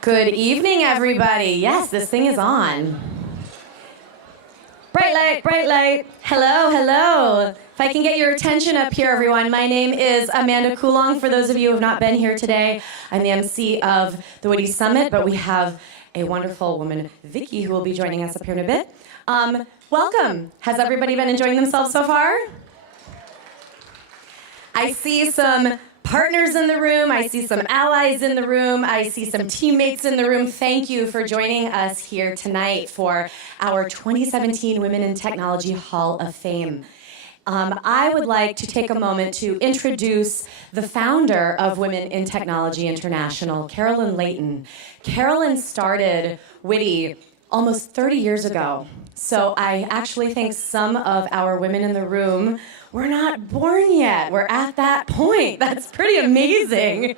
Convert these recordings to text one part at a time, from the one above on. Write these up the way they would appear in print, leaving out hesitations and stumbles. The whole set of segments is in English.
Good evening, everybody. Yes, this thing is on. Bright light, bright light. Hello, hello. If I can get your attention up here, everyone. My name is Amanda Coulong. For those of you who have not been here today, I'm the MC of the WITI Summit, but we have a wonderful woman, Vicky, who will be joining us up here in a bit. Welcome. Has everybody been enjoying themselves so far? I see some partners in the room. I see some allies in the room. I see some teammates in the room. Thank you for joining us here tonight for our 2017 Women in Technology Hall of Fame. I would like to take a moment to introduce the founder of Women in Technology International, Carolyn Layton. Carolyn started WITI almost 30 years ago. So I actually think some of our women in the room were not born yet. We're at that point. That's pretty amazing.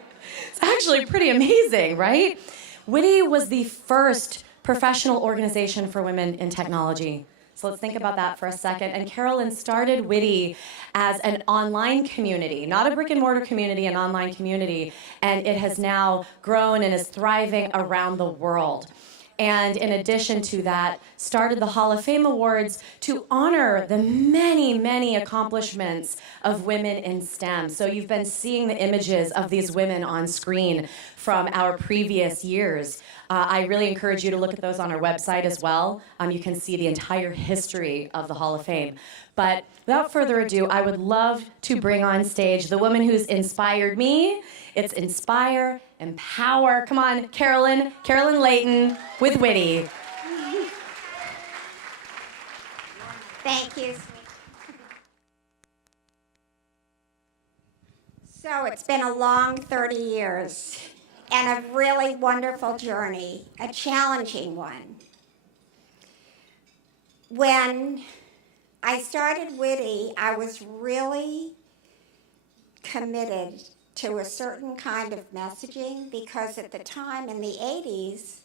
It's actually pretty amazing, right? WITI was the first professional organization for women in technology. So let's think about that for a second. And Carolyn started WITI as an online community, not a brick and mortar community, an online community. And it has now grown and is thriving around the world. And in addition to that, started the Hall of Fame Awards to honor the many, many accomplishments of women in STEM. So you've been seeing the images of these women on screen from our previous years. I really encourage you to look at those on our website as well. You can see the entire history of the Hall of Fame. But without further ado, I would love to bring on stage the woman who's inspired me. It's Inspire, Empower. Come on, Carolyn Layton with WITI. Thank you, sweetie. So it's been a long 30 years and a really wonderful journey, a challenging one. When I started WITI, I was really committed to a certain kind of messaging because at the time in the 80s,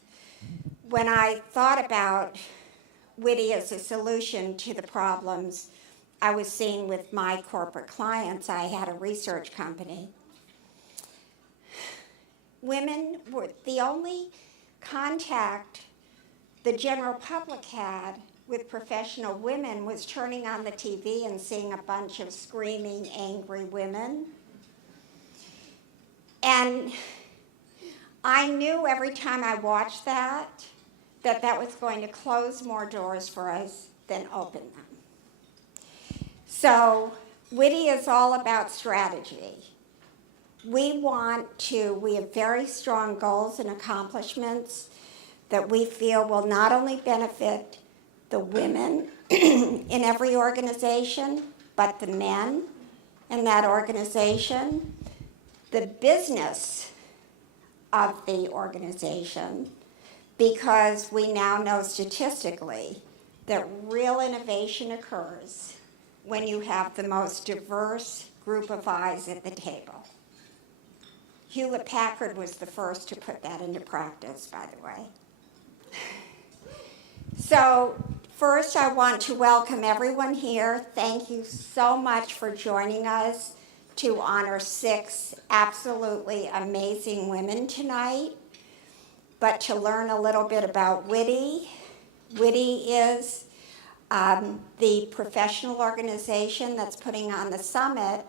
when I thought about WITI as a solution to the problems I was seeing with my corporate clients, I had a research company. Women were the only contact the general public had with professional women was turning on the TV and seeing a bunch of screaming, angry women. And I knew every time I watched that was going to close more doors for us than open them. So WITI is all about strategy. We have very strong goals and accomplishments that we feel will not only benefit the women in every organization, but the men in that organization, the business of the organization, because we now know statistically that real innovation occurs when you have the most diverse group of eyes at the table. Hewlett-Packard was the first to put that into practice, by the way. So first, I want to welcome everyone here. Thank you so much for joining us to honor 6 absolutely amazing women tonight. But to learn a little bit about WITI. WITI is the professional organization that's putting on the summit,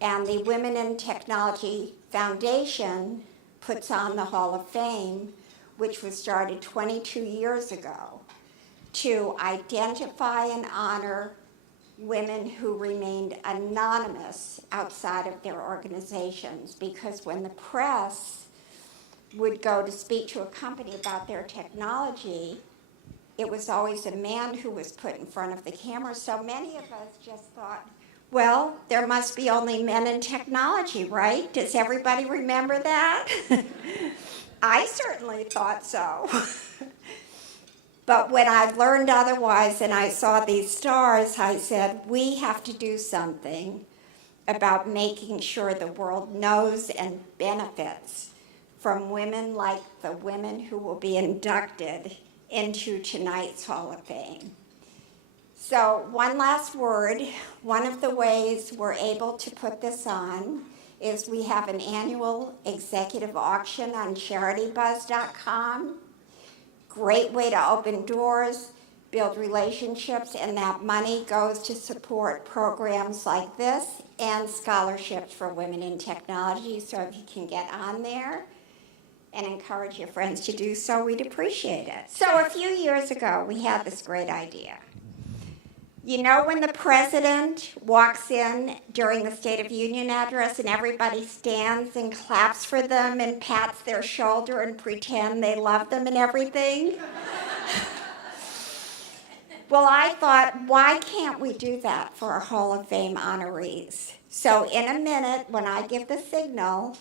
and the Women in Technology Foundation puts on the Hall of Fame, which was started 22 years ago to identify and honor women who remained anonymous outside of their organizations, because when the press would go to speak to a company about their technology, it was always a man who was put in front of the camera. So many of us just thought, well, there must be only men in technology, right? Does everybody remember that? I certainly thought so. But when I learned otherwise and I saw these stars, I said, we have to do something about making sure the world knows and benefits from women like the women who will be inducted into tonight's Hall of Fame. So one last word. One of the ways we're able to put this on is we have an annual executive auction on CharityBuzz.com. Great way to open doors, build relationships, and that money goes to support programs like this and scholarships for women in technology. So if you can get on there and encourage your friends to do so, we'd appreciate it. So a few years ago, we had this great idea. You know when the president walks in during the State of Union address and everybody stands and claps for them and pats their shoulder and pretend they love them and everything? Well, I thought, why can't we do that for our Hall of Fame honorees? So in a minute, when I give the signal,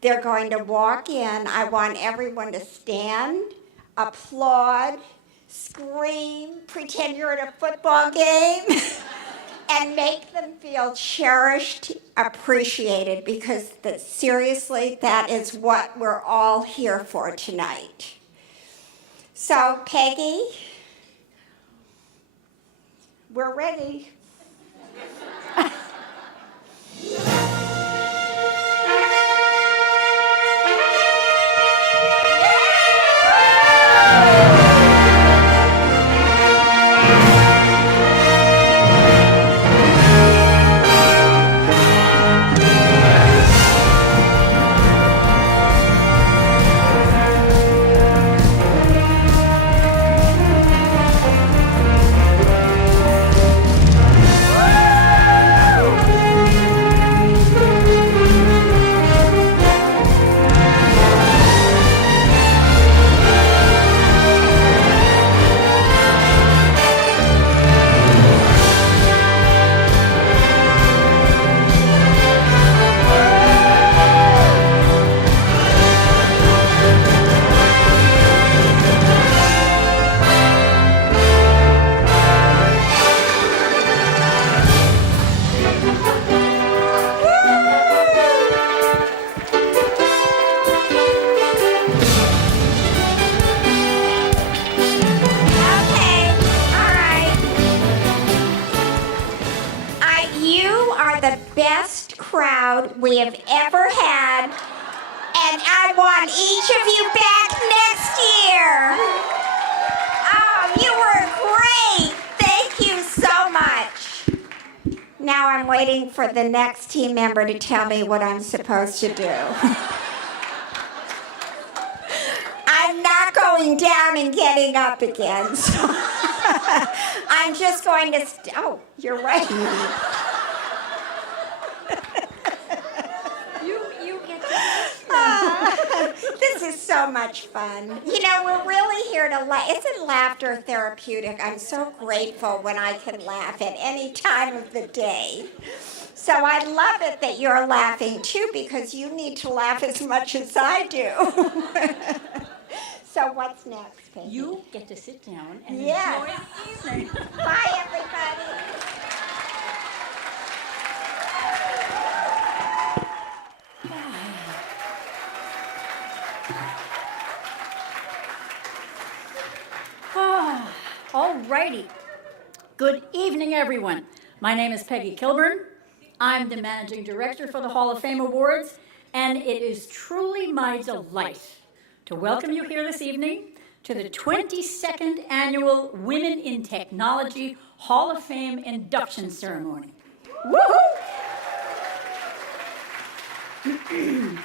they're going to walk in. I want everyone to stand, applaud, scream, pretend you're at a football game, and make them feel cherished, appreciated, because seriously, that is what we're all here for tonight. So, Peggy, we're ready. We have ever had, and I want each of you back next year. Oh, you were great. Thank you so much. Now I'm waiting for the next team member to tell me what I'm supposed to do. I'm not going down and getting up again, so I'm just going to, oh, you're right. This is so much fun. You know, we're really here to laugh. Isn't laughter therapeutic? I'm so grateful when I can laugh at any time of the day. So I love it that you're laughing too, because you need to laugh as much as I do. So what's next, Peggy? You get to sit down and enjoy the evening. Bye, everybody. All righty. Good evening, everyone. My name is Peggy Kilburn. I'm the Managing Director for the Hall of Fame Awards, and it is truly my delight to welcome you here this evening to the 22nd Annual Women in Technology Hall of Fame Induction Ceremony. Woohoo!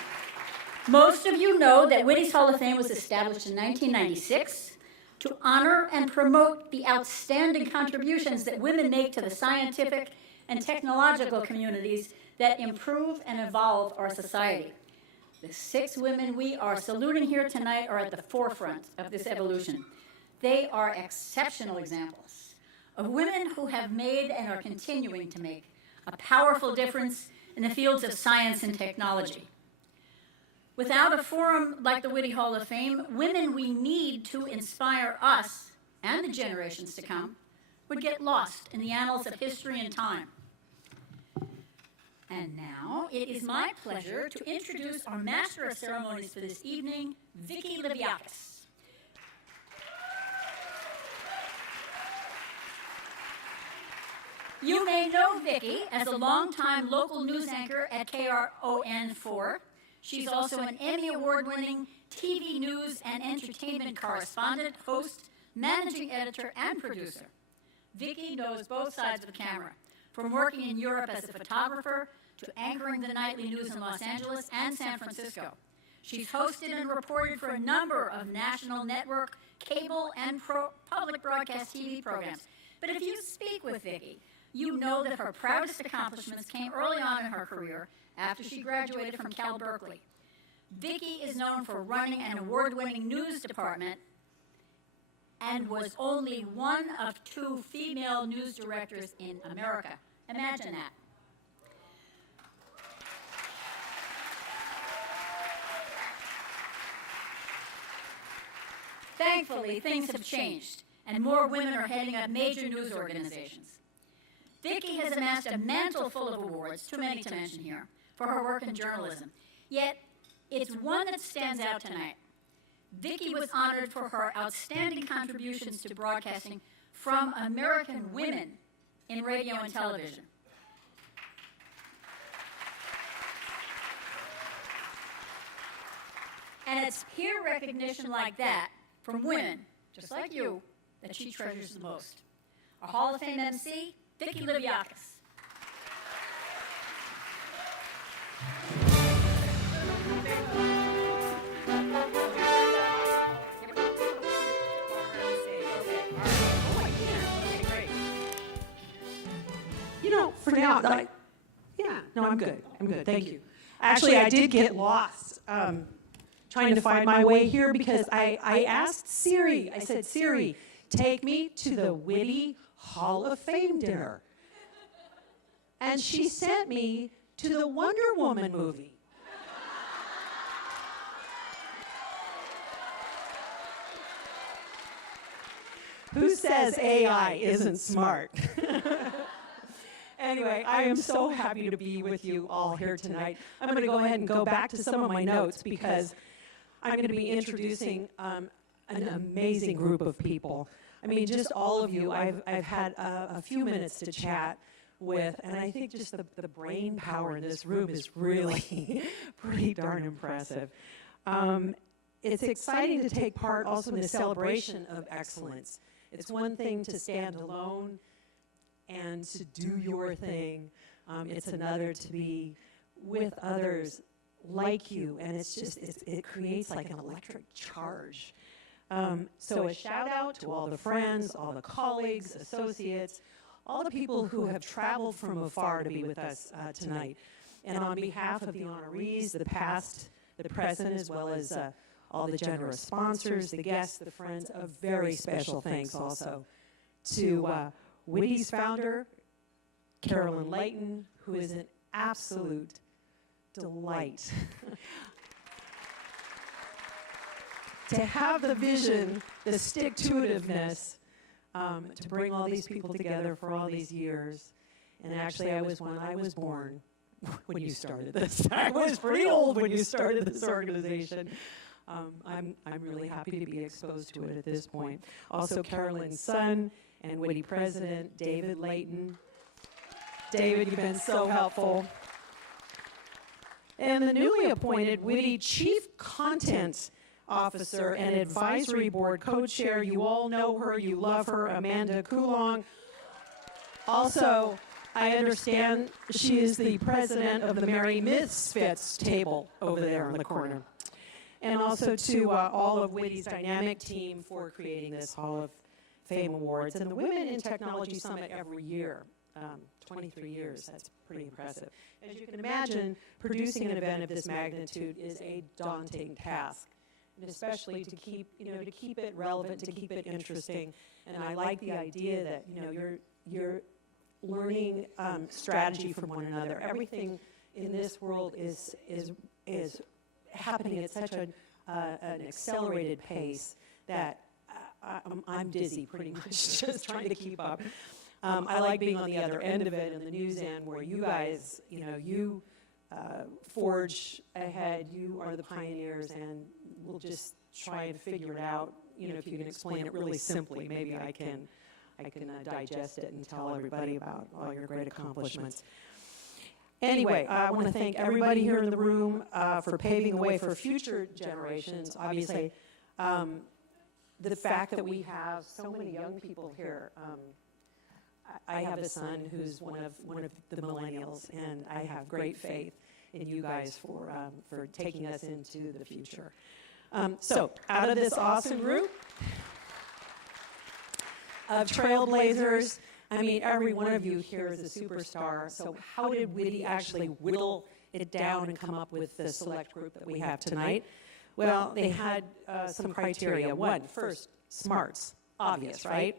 Most of you know that WITI's Hall of Fame was established in 1996 to honor and promote the outstanding contributions that women make to the scientific and technological communities that improve and evolve our society. The 6 women we are saluting here tonight are at the forefront of this evolution. They are exceptional examples of women who have made and are continuing to make a powerful difference in the fields of science and technology. Without a forum like the WITI Hall of Fame, women we need to inspire us and the generations to come would get lost in the annals of history and time. And now it is my pleasure to introduce our Master of Ceremonies for this evening, Vicky Liviakis. You may know Vicki as a longtime local news anchor at KRON4. She's also an Emmy Award-winning TV news and entertainment correspondent, host, managing editor, and producer. Vicki knows both sides of the camera, from working in Europe as a photographer to anchoring the nightly news in Los Angeles and San Francisco. She's hosted and reported for a number of national network, cable, and public broadcast TV programs. But if you speak with Vicki, you know that her proudest accomplishments came early on in her career after she graduated from Cal Berkeley. Vicki is known for running an award-winning news department and was only one of 2 female news directors in America. Imagine that. Thankfully, things have changed, and more women are heading up major news organizations. Vicki has amassed a mantle full of awards, too many to mention here, for her work in journalism. Yet, it's one that stands out tonight. Vicki was honored for her outstanding contributions to broadcasting from American women in radio and television. And it's peer recognition like that from women, just like you, that she treasures the most. Our Hall of Fame MC, Vicki Liviakis. For now, I'm good. Thank you. Actually, I did get lost trying to find my way here because I asked Siri. I said, Siri, take me to the WITI Hall of Fame dinner. And she sent me to the Wonder Woman movie. Who says AI isn't smart? Anyway, I am so happy to be with you all here tonight. I'm going to go ahead and go back to some of my notes because I'm going to be introducing an amazing group of people. I mean, just all of you, I've had a few minutes to chat with, and I think just the brain power in this room is really pretty darn impressive. It's exciting to take part also in the celebration of excellence. It's one thing to stand alone and to do your thing. It's another to be with others like you, and it creates like an electric charge. So a shout out to all the friends, all the colleagues, associates, all the people who have traveled from afar to be with us tonight. And on behalf of the honorees, the past, the present, as well as all the generous sponsors, the guests, the friends, a very special thanks also to WITI's founder, Carolyn Layton, who is an absolute delight. To have the vision, the stick-to-itiveness, to bring all these people together for all these years. And actually, I was born when you started this. I was pretty old when you started this organization. I'm really happy to be exposed to it at this point. Also, Carolyn's son and WITI president, David Layton. David, you've been so helpful. And the newly appointed WITI Chief Content Officer and Advisory Board Co-Chair. You all know her, you love her, Amanda Coulong. Also, I understand she is the president of the Merry Misfits table over there in the corner. And also to all of WITI's dynamic team for creating this Hall of Fame Awards. And the Women in Technology Summit every year, 23 years, that's pretty impressive. As you can imagine, producing an event of this magnitude is a daunting task. And especially to keep it relevant, to keep it interesting. And I like the idea that, you're learning strategy from one another. Everything in this world is happening at such an accelerated pace that I'm dizzy pretty much just trying to keep up. I like being on the other end of it, in the news end, where you guys, you forge ahead. You are the pioneers, and we'll just try and figure it out. If you can explain it really simply, maybe I can. I can digest it and tell everybody about all your great accomplishments. Anyway, I want to thank everybody here in the room for paving the way for future generations. Obviously, the fact that we have so many young people here. I have a son who's one of the millennials, and I have great faith in you guys for taking us into the future. So, out of this awesome group of trailblazers, I mean, every one of you here is a superstar. So how did WITI actually whittle it down and come up with the select group that we have tonight? Well, they had some criteria. One, first, smarts, obvious, right?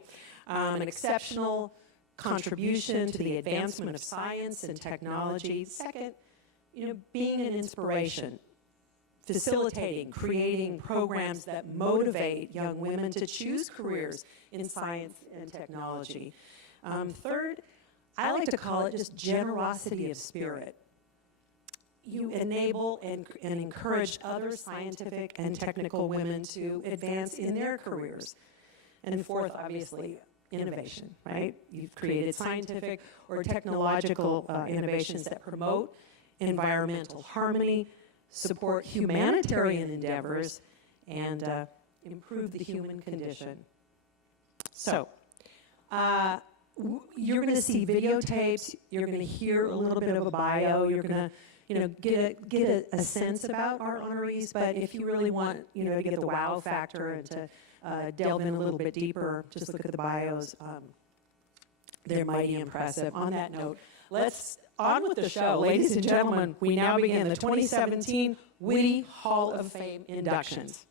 An exceptional contribution to the advancement of science and technology. Second, being an inspiration, facilitating, creating programs that motivate young women to choose careers in science and technology. Third, I like to call it just generosity of spirit. You enable and encourage other scientific and technical women to advance in their careers. And fourth, obviously, innovation, right? You've created scientific or technological innovations that promote environmental harmony, support humanitarian endeavors, and improve the human condition. So, you're going to see videotapes, you're going to hear a little bit of a bio, you're going to get a sense about our honorees, but if you really want to get the wow factor and to delve in a little bit deeper, just look at the bios. They're mighty impressive. On that note, let's on with the show. Ladies and gentlemen, we now begin the 2017 WITI Hall of Fame inductions.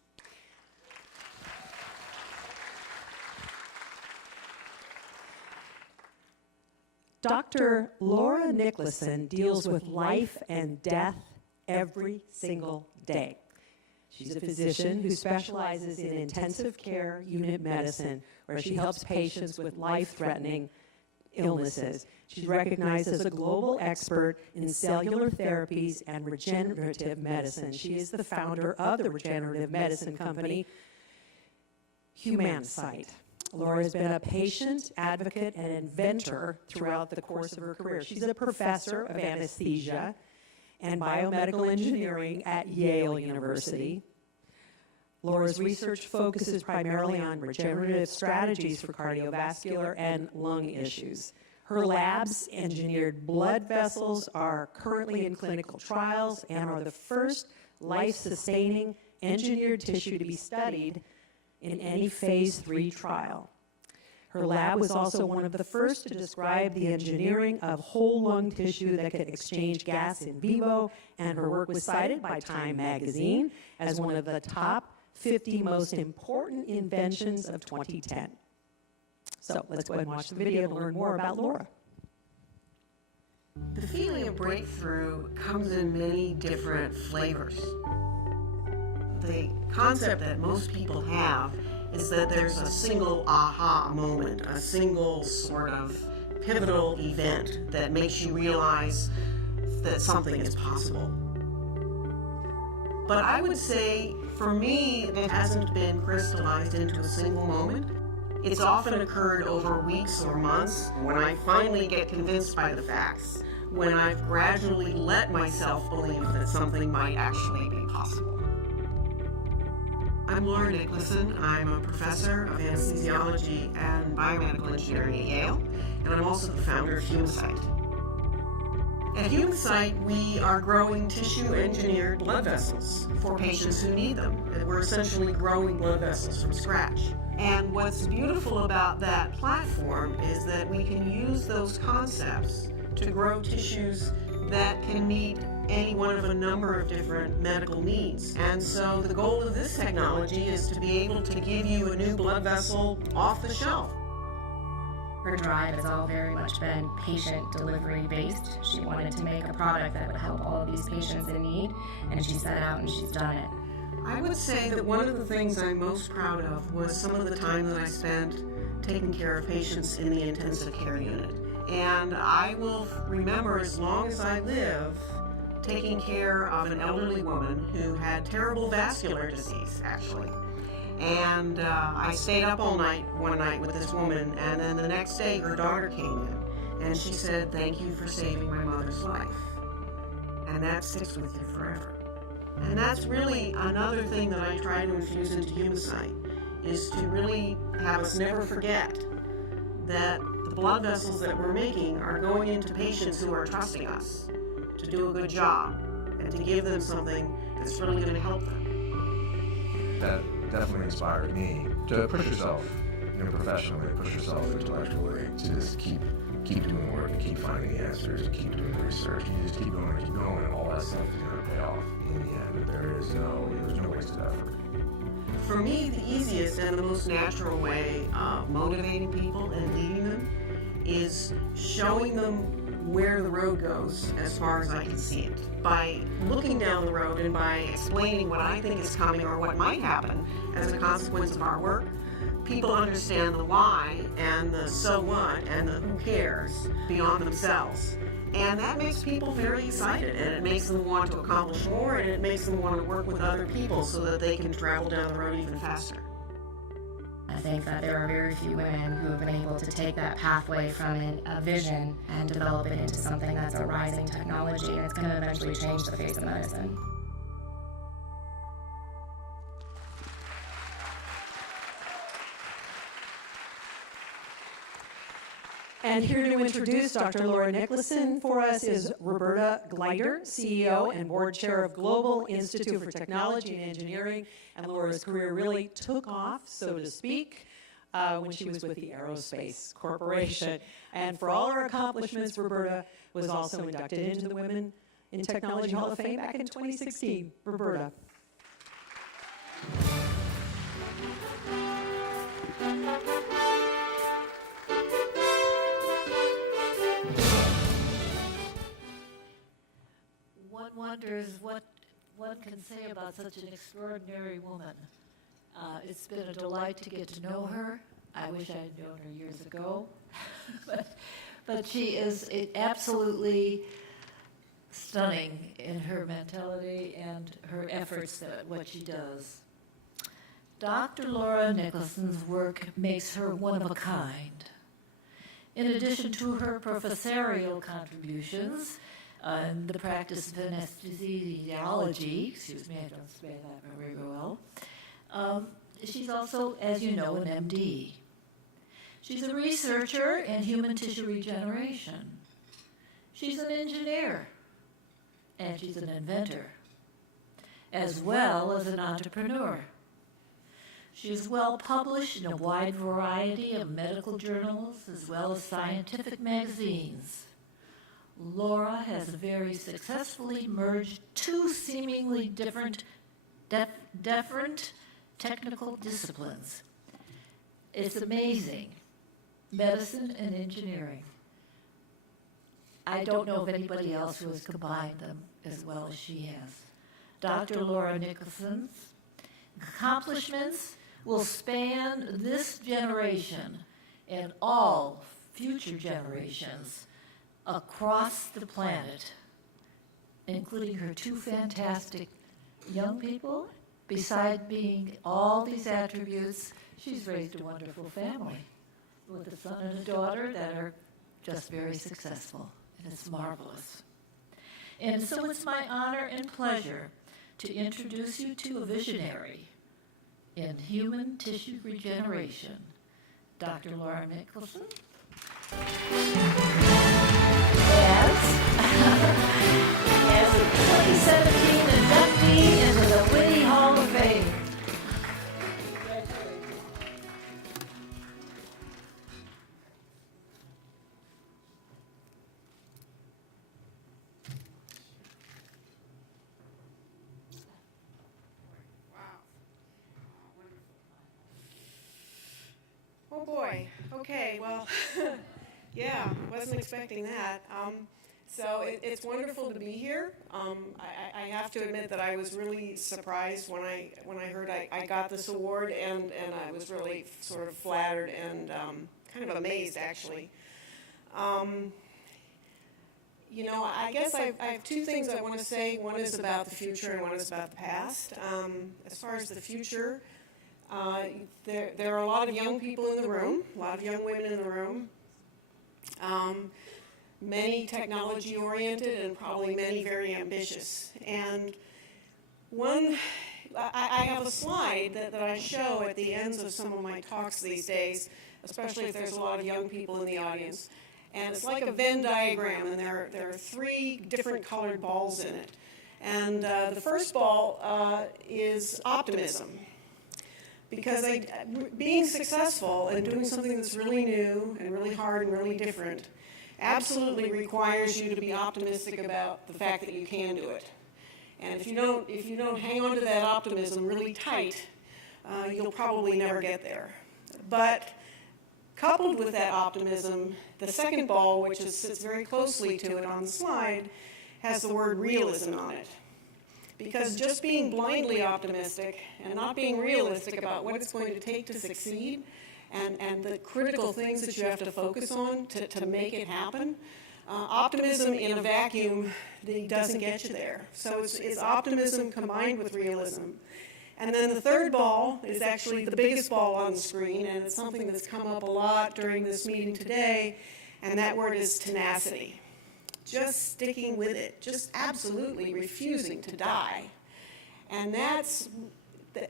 Dr. Laura Nicholson deals with life and death every single day. She's a physician who specializes in intensive care unit medicine, where she helps patients with life-threatening illnesses. She's recognized as a global expert in cellular therapies and regenerative medicine. She is the founder of the regenerative medicine company, Humacyte. Laura has been a patient, advocate, and inventor throughout the course of her career. She's a professor of anesthesia and biomedical engineering at Yale University. Laura's research focuses primarily on regenerative strategies for cardiovascular and lung issues. Her lab's engineered blood vessels are currently in clinical trials and are the first life-sustaining engineered tissue to be studied in any phase 3 trial. Her lab was also one of the first to describe the engineering of whole lung tissue that could exchange gas in vivo, and her work was cited by Time magazine as one of the top 50 most important inventions of 2010. So let's go ahead and watch the video to learn more about Laura. The feeling of breakthrough comes in many different flavors. The concept that most people have is that there's a single aha moment, a single sort of pivotal event that makes you realize that something is possible. But I would say, for me, it hasn't been crystallized into a single moment. It's often occurred over weeks or months when I finally get convinced by the facts, when I've gradually let myself believe that something might actually be possible. I'm Laura Nicholson. I'm a professor of anesthesiology and biomedical engineering at Yale, and I'm also the founder of Humacyte. At Humacyte, we are growing tissue-engineered blood vessels for patients who need them. We're essentially growing blood vessels from scratch. And what's beautiful about that platform is that we can use those concepts to grow tissues that can meet any one of a number of different medical needs. And so the goal of this technology is to be able to give you a new blood vessel off the shelf. Her drive has all very much been patient delivery based. She wanted to make a product that would help all of these patients in need, and she set out and she's done it. I would say that one of the things I'm most proud of was some of the time that I spent taking care of patients in the intensive care unit. And I will remember, as long as I live, taking care of an elderly woman who had terrible vascular disease, actually. And I stayed up all night one night with this woman, and then the next day her daughter came in, and she said, "Thank you for saving my mother's life." And that sticks with you forever. And that's really another thing that I try to infuse into Humacyte, is to really have us never forget that the blood vessels that we're making are going into patients who are trusting us to do a good job and to give them something that's really going to help them. That definitely inspired me to push yourself, professionally, push yourself intellectually, to just keep doing work and keep finding the answers and keep doing research. You just keep going, and all that stuff is going to pay off in the end. There's no wasted effort. For me, the easiest and the most natural way of motivating people and leading them is showing them where the road goes as far as I can see it. By looking down the road and by explaining what I think is coming or what might happen as a consequence of our work, people understand the why and the so what and the who cares beyond themselves. And that makes people very excited, and it makes them want to accomplish more, and it makes them want to work with other people so that they can travel down the road even faster. I think that there are very few women who have been able to take that pathway from a vision and develop it into something that's a rising technology, and it's going to eventually change the face of medicine. And here to introduce Dr. Laura Nicholson for us is Roberta Gleider, CEO and board chair of Global Institute for Technology and Engineering. And Laura's career really took off, so to speak, when she was with the Aerospace Corporation. And for all her accomplishments, Roberta was also inducted into the Women in Technology Hall of Fame back in 2016. Roberta. One wonders what one can say about such an extraordinary woman. It's been a delight to get to know her. I wish I had known her years ago. but she is absolutely stunning in her mentality and her efforts at what she does. Dr. Laura Nicholson's work makes her one of a kind. In addition to her professorial contributions, in the practice of anesthesiology, excuse me, I don't say that very well. She's also, as you know, an MD. She's a researcher in human tissue regeneration. She's an engineer, and she's an inventor, as well as an entrepreneur. She is well published in a wide variety of medical journals, as well as scientific magazines. Laura has very successfully merged two seemingly different technical disciplines. It's amazing, medicine and engineering. I don't know of anybody else who has combined them as well as she has. Dr. Laura Nicholson's accomplishments will span this generation and all future generations across the planet, including her two fantastic young people. Besides being all these attributes, she's raised a wonderful family with a son and a daughter that are just very successful, and it's marvelous. And so it's my honor and pleasure to introduce you to a visionary in human tissue regeneration, Dr. Laura Nicholson. As a 2017 inductee into the WITI Hall of Fame. Oh boy, okay, well, yeah, wasn't expecting that. So it's wonderful to be here. I have to admit that I was really surprised when I heard I got this award, and I was really sort of flattered and kind of amazed, actually. You know, I guess I have two things I want to say. One is about the future and one is about the past. As far as the future, There are a lot of young people in the room, a lot of young women in the room, many technology-oriented and probably many very ambitious. And I have a slide that I show at the ends of some of my talks these days, especially if there's a lot of young people in the audience. And it's like a Venn diagram, and there are 3 different colored balls in it. And the first ball is optimism. Because being successful and doing something that's really new and really hard and really different absolutely requires you to be optimistic about the fact that you can do it. And if you don't hang on to that optimism really tight, you'll probably never get there. But coupled with that optimism, the second ball, which sits very closely to it on the slide, has the word realism on it. Because just being blindly optimistic and not being realistic about what it's going to take to succeed and the critical things that you have to focus on to make it happen, optimism in a vacuum doesn't get you there. So it's optimism combined with realism. And then the third ball is actually the biggest ball on the screen, and it's something that's come up a lot during this meeting today, and that word is tenacity. Just sticking with it, just absolutely refusing to die. And that's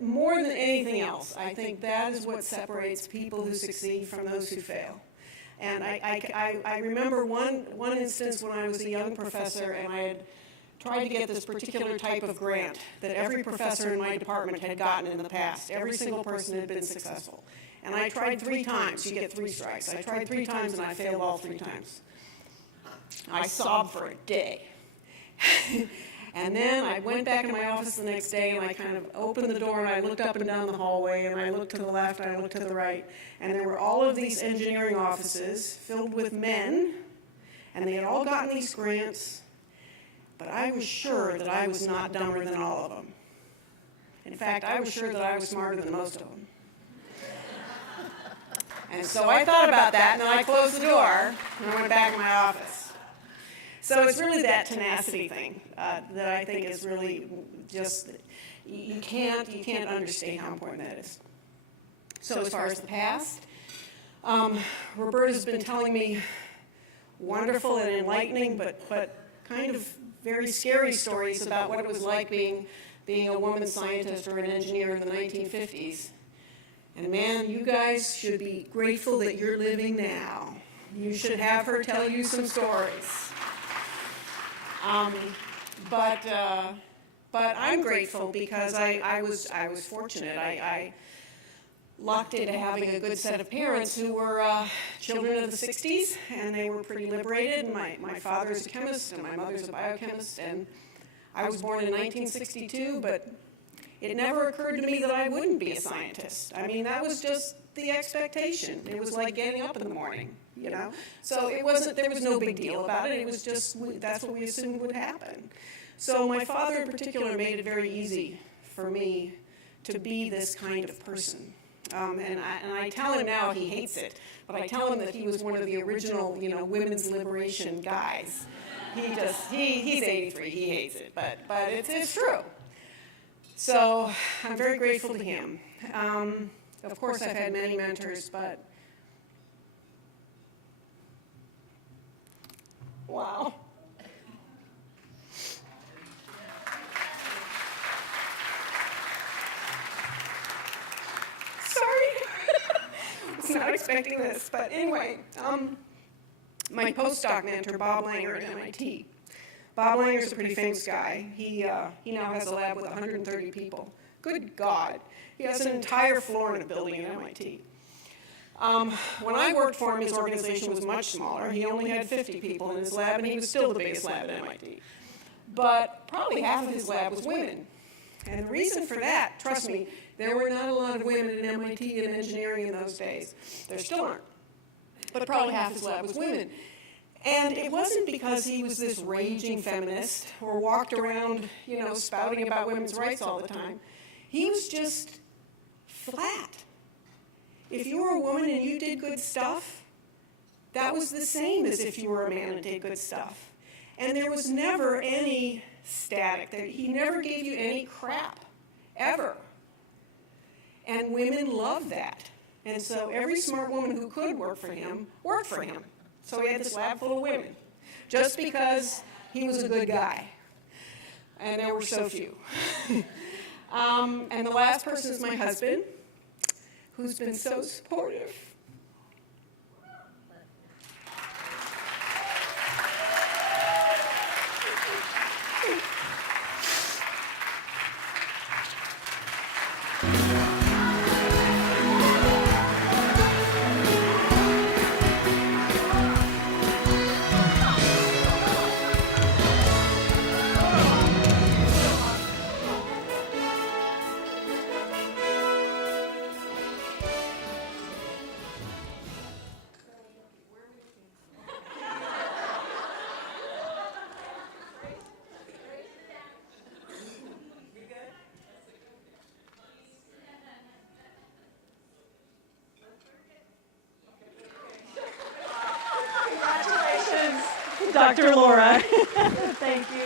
more than anything else. I think that is what separates people who succeed from those who fail. And I remember one instance when I was a young professor and I had tried to get this particular type of grant that every professor in my department had gotten in the past. Every single person had been successful. And I tried 3 times. You get 3 strikes. I tried 3 times and I failed all 3 times. I sobbed for a day. And then I went back in my office the next day and I kind of opened the door and I looked up and down the hallway and I looked to the left and I looked to the right. And there were all of these engineering offices filled with men, and they had all gotten these grants, but I was sure that I was not dumber than all of them. In fact, I was sure that I was smarter than most of them. And so I thought about that and then I closed the door and I went back in my office. So it's really that tenacity thing that I think is really just, you can't understate how important that is. So as far as the past, Roberta's been telling me wonderful and enlightening, but kind of very scary stories about what it was like being a woman scientist or an engineer in the 1950s. And man, you guys should be grateful that you're living now. You should have her tell you some stories. But I'm grateful because I was fortunate. I lucked into having a good set of parents who were children of the 60s, and they were pretty liberated. My father's a chemist, and my mother's a biochemist, and I was born in 1962, but it never occurred to me that I wouldn't be a scientist. I mean, that was just the expectation. It was like getting up in the morning, you know? So there was no big deal about it. It was just, that's what we assumed would happen. So my father in particular made it very easy for me to be this kind of person. And I tell him now he hates it, but I tell him that he was one of the original, women's liberation guys. He's 83, he hates it, but it's true. So I'm very grateful to him. Of course, I've had many mentors, but wow. Sorry. I was not expecting this, but anyway, my postdoc mentor, Bob Langer at MIT. Bob Langer's a pretty famous guy. He now has a lab with 130 people. Good God. He has an entire floor in a building at MIT. When I worked for him, his organization was much smaller. He only had 50 people in his lab, and he was still the biggest lab at MIT. But probably half of his lab was women. And the reason for that, trust me, there were not a lot of women in MIT and engineering in those days. There still aren't. But probably half his lab was women. And it wasn't because he was this raging feminist or walked around, spouting about women's rights all the time. He was just flat. If you were a woman and you did good stuff, that was the same as if you were a man and did good stuff. And there was never any static. He never gave you any crap, ever. And women love that. And so every smart woman who could work for him worked for him. So he had this lab full of women, just because he was a good guy. And there were so few. And the last person is my husband, who's been so supportive. Dr. Laura. Thank you.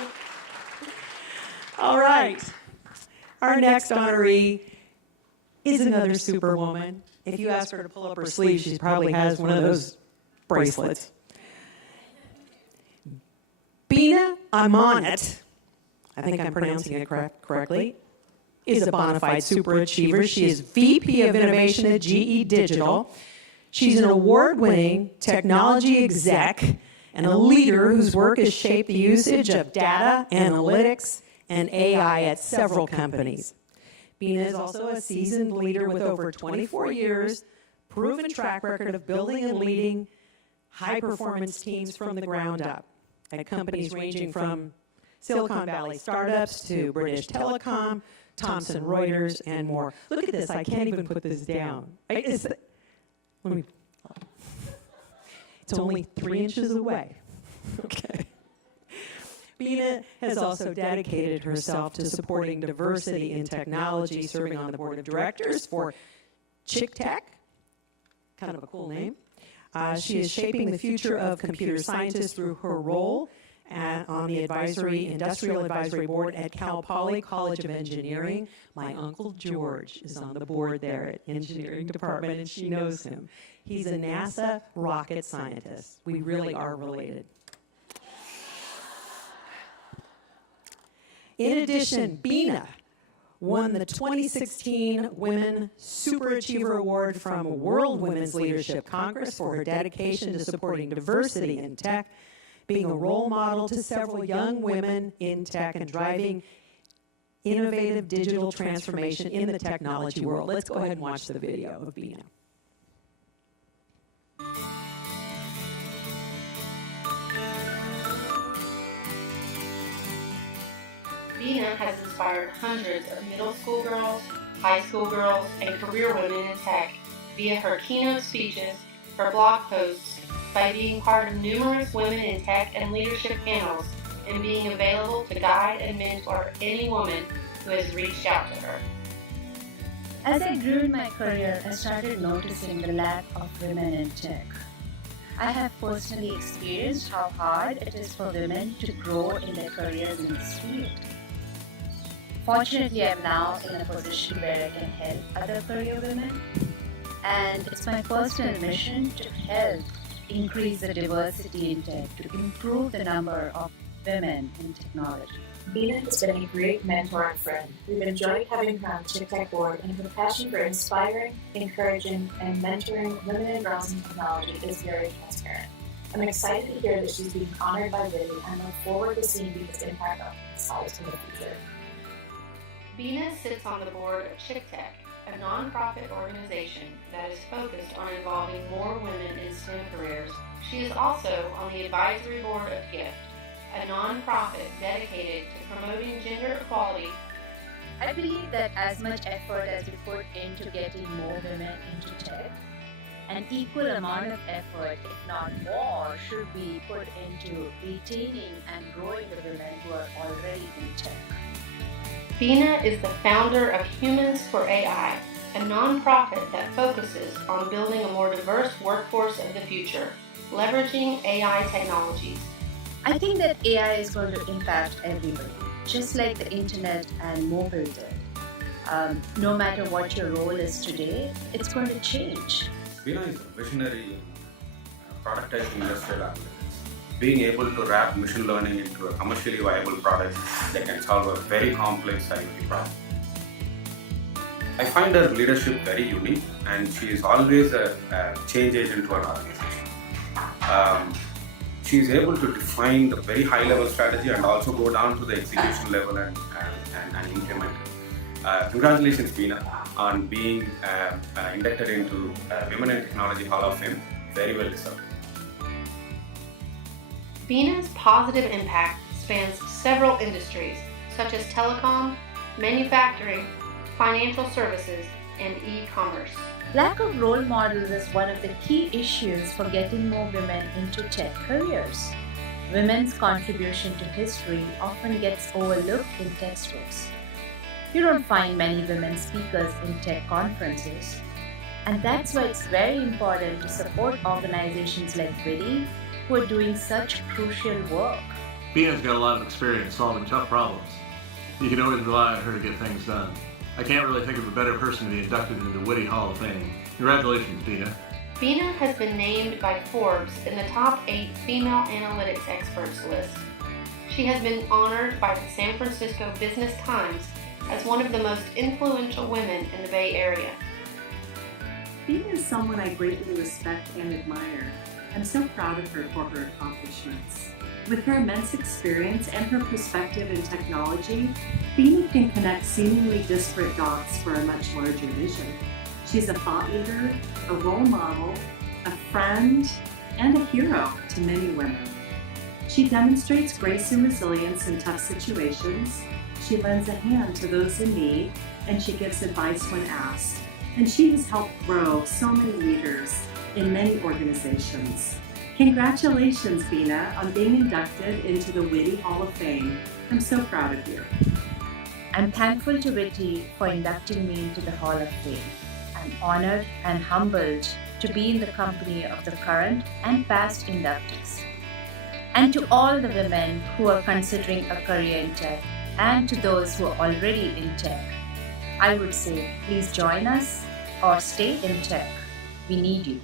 All right. Our next honoree is another superwoman. If you ask her to pull up her sleeve, she probably has one of those bracelets. Veena Amana, I think I'm pronouncing it correctly, is a bona fide superachiever. She is VP of Innovation at GE Digital. She's an award-winning technology exec and a leader whose work has shaped the usage of data, analytics, and AI at several companies. Veena is also a seasoned leader with over 24 years, proven track record of building and leading high-performance teams from the ground up at companies ranging from Silicon Valley startups to British Telecom, Thomson Reuters, and more. Look at this. I can't even put this down. It's only 3 inches away. Okay. Veena has also dedicated herself to supporting diversity in technology, serving on the board of directors for Chick-Tech, kind of a cool name. She is shaping the future of computer scientists through her role on the industrial advisory board at Cal Poly College of Engineering. My Uncle George is on the board there at Engineering Department, and she knows him. He's a NASA rocket scientist. We really are related. In addition, Beena won the 2016 Women Superachiever Award from World Women's Leadership Congress for her dedication to supporting diversity in tech, being a role model to several young women in tech and driving innovative digital transformation in the technology world. Let's go ahead and watch the video of Beena. Beena has inspired hundreds of middle school girls, high school girls, and career women in tech via her keynote speeches, her blog posts, by being part of numerous women in tech and leadership panels, and being available to guide and mentor any woman who has reached out to her. As I grew in my career, I started noticing the lack of women in tech. I have personally experienced how hard it is for women to grow in their careers in this field. Fortunately, I'm now in a position where I can help other career women, and it's my personal mission to help increase the diversity in tech, to improve the number of women in technology. Beena has been a great mentor and friend. We've enjoyed having her on the Chick-Tech board, and her passion for inspiring, encouraging, and mentoring women and girls in technology is very transparent. I'm excited to hear that she's being honored by WITI and look forward to seeing Beena's impact on society in the future. Beena sits on the board of Chick-Tech, a nonprofit organization that is focused on involving more women in STEM careers. She is also on the advisory board of GIFT, a nonprofit dedicated to promoting gender equality. I believe that as much effort as we put into getting more women into tech, an equal amount of effort, if not more, should be put into retaining and growing the women who are already in tech. Beena is the founder of Humans for AI, a nonprofit that focuses on building a more diverse workforce of the future, leveraging AI technologies. I think that AI is going to impact everybody, just like the internet and mobile did. No matter what your role is today, it's going to change. Beena is a visionary in productizing industrial applications. Being able to wrap machine learning into a commercially viable product that can solve a very complex IoT problem. I find her leadership very unique, and she is always a change agent to an organization. She is able to define the very high-level strategy and also go down to the execution level and implement it. Congratulations, Beena, on being inducted into Women in Technology Hall of Fame. Very well deserved. Beena's positive impact spans several industries, such as telecom, manufacturing, financial services, and e-commerce. Lack of role models is one of the key issues for getting more women into tech careers. Women's contribution to history often gets overlooked in textbooks. You don't find many women speakers in tech conferences. And that's why it's very important to support organizations like WITI, who are doing such crucial work. Beena's got a lot of experience solving tough problems. You can always rely on her to get things done. I can't really think of a better person to be inducted into the WITI Hall of Fame. Congratulations, Beena. Beena has been named by Forbes in the top 8 female analytics experts list. She has been honored by the San Francisco Business Times as one of the most influential women in the Bay Area. Beena is someone I greatly respect and admire. I'm so proud of her for her accomplishments. With her immense experience and her perspective in technology, Beena can connect seemingly disparate dots for a much larger vision. She's a thought leader, a role model, a friend, and a hero to many women. She demonstrates grace and resilience in tough situations. She lends a hand to those in need, and she gives advice when asked. And she has helped grow so many leaders in many organizations. Congratulations, Beena, on being inducted into the WITI Hall of Fame. I'm so proud of you. I'm thankful to WITI for inducting me into the Hall of Fame. I'm honored and humbled to be in the company of the current and past inductees. And to all the women who are considering a career in tech, and to those who are already in tech, I would say, please join us or stay in tech. We need you.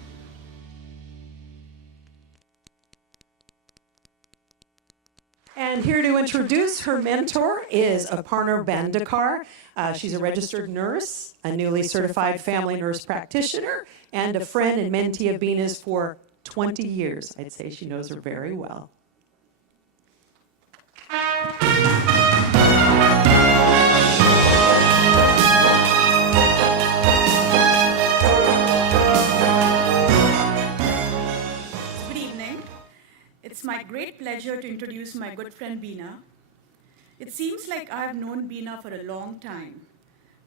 And here to introduce her mentor is Aparna Bandekar. She's a registered nurse, a newly certified family nurse practitioner, and a friend and mentee of Beena's for 20 years. I'd say she knows her very well. Good evening. It's my great pleasure to introduce my good friend Beena. It seems like I have known Beena for a long time,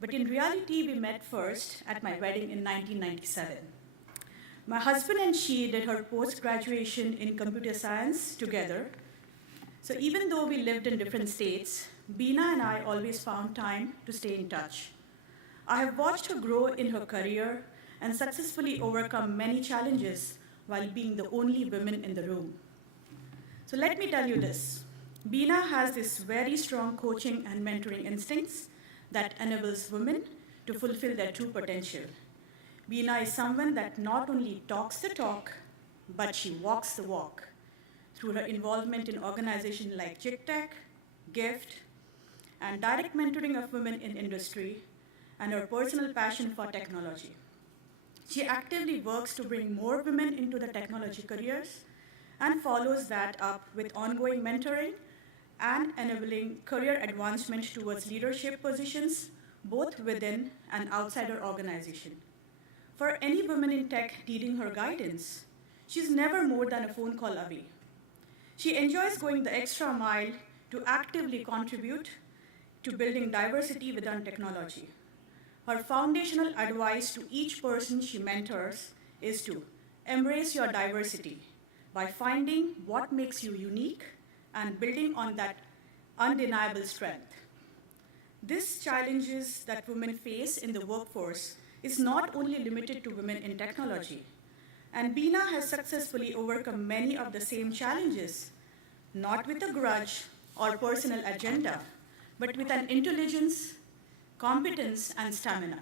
but in reality we met first at my wedding in 1997. My husband and she did her post-graduation in computer science together. So even though we lived in different states, Beena and I always found time to stay in touch. I have watched her grow in her career and successfully overcome many challenges while being the only woman in the room. So let me tell you this. Beena has this very strong coaching and mentoring instincts that enables women to fulfill their true potential. Beena is someone that not only talks the talk, but she walks the walk through her involvement in organizations like JICTech, GIFT, and direct mentoring of women in industry, and her personal passion for technology. She actively works to bring more women into the technology careers and follows that up with ongoing mentoring and enabling career advancement towards leadership positions, both within and outside her organization. For any woman in tech needing her guidance, she's never more than a phone call away. She enjoys going the extra mile to actively contribute to building diversity within technology. Her foundational advice to each person she mentors is to embrace your diversity by finding what makes you unique and building on that undeniable strength. These challenges that women face in the workforce is not only limited to women in technology, and Beena has successfully overcome many of the same challenges, not with a grudge or personal agenda, but with an intelligence, competence, and stamina.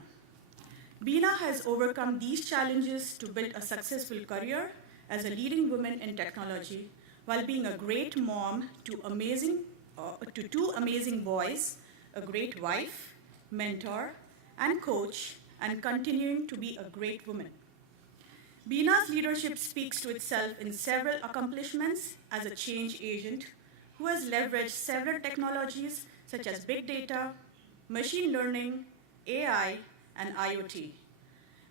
Beena has overcome these challenges to build a successful career as a leading woman in technology while being a great mom to two amazing boys, a great wife, mentor, and coach, and continuing to be a great woman. Beena's leadership speaks to itself in several accomplishments as a change agent who has leveraged several technologies such as big data, machine learning, AI, and IoT.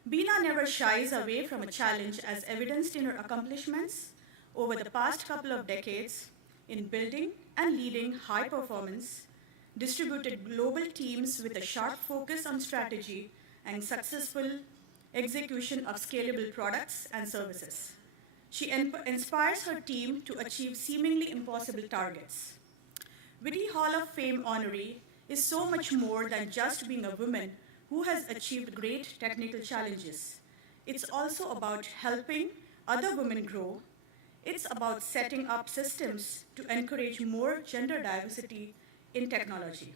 Beena never shies away from a challenge as evidenced in her accomplishments over the past couple of decades in building and leading high-performance, distributed global teams with a sharp focus on strategy and successful execution of scalable products and services. She inspires her team to achieve seemingly impossible targets. WITI Hall of Fame honoree is so much more than just being a woman who has achieved great technical challenges. It's also about helping other women grow. It's about setting up systems to encourage more gender diversity in technology.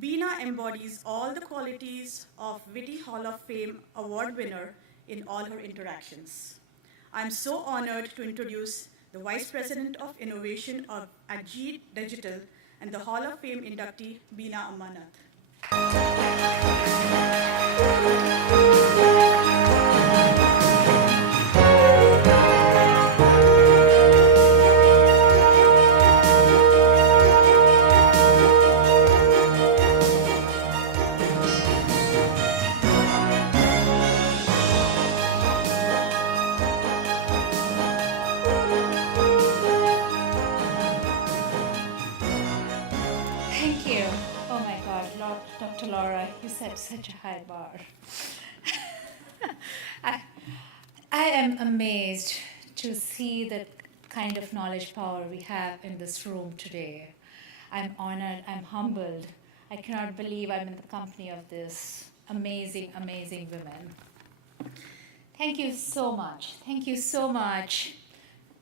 Beena embodies all the qualities of WITI Hall of Fame award winner in all her interactions. I'm so honored to introduce the Vice President of Innovation at GE Digital and the Hall of Fame inductee, Veena Amana. Thank you. Oh my God, Dr. Laura, you set such a high bar. I am amazed to see the kind of knowledge power we have in this room today. I'm honored, I'm humbled. I cannot believe I'm in the company of this amazing, amazing women. Thank you so much. Thank you so much.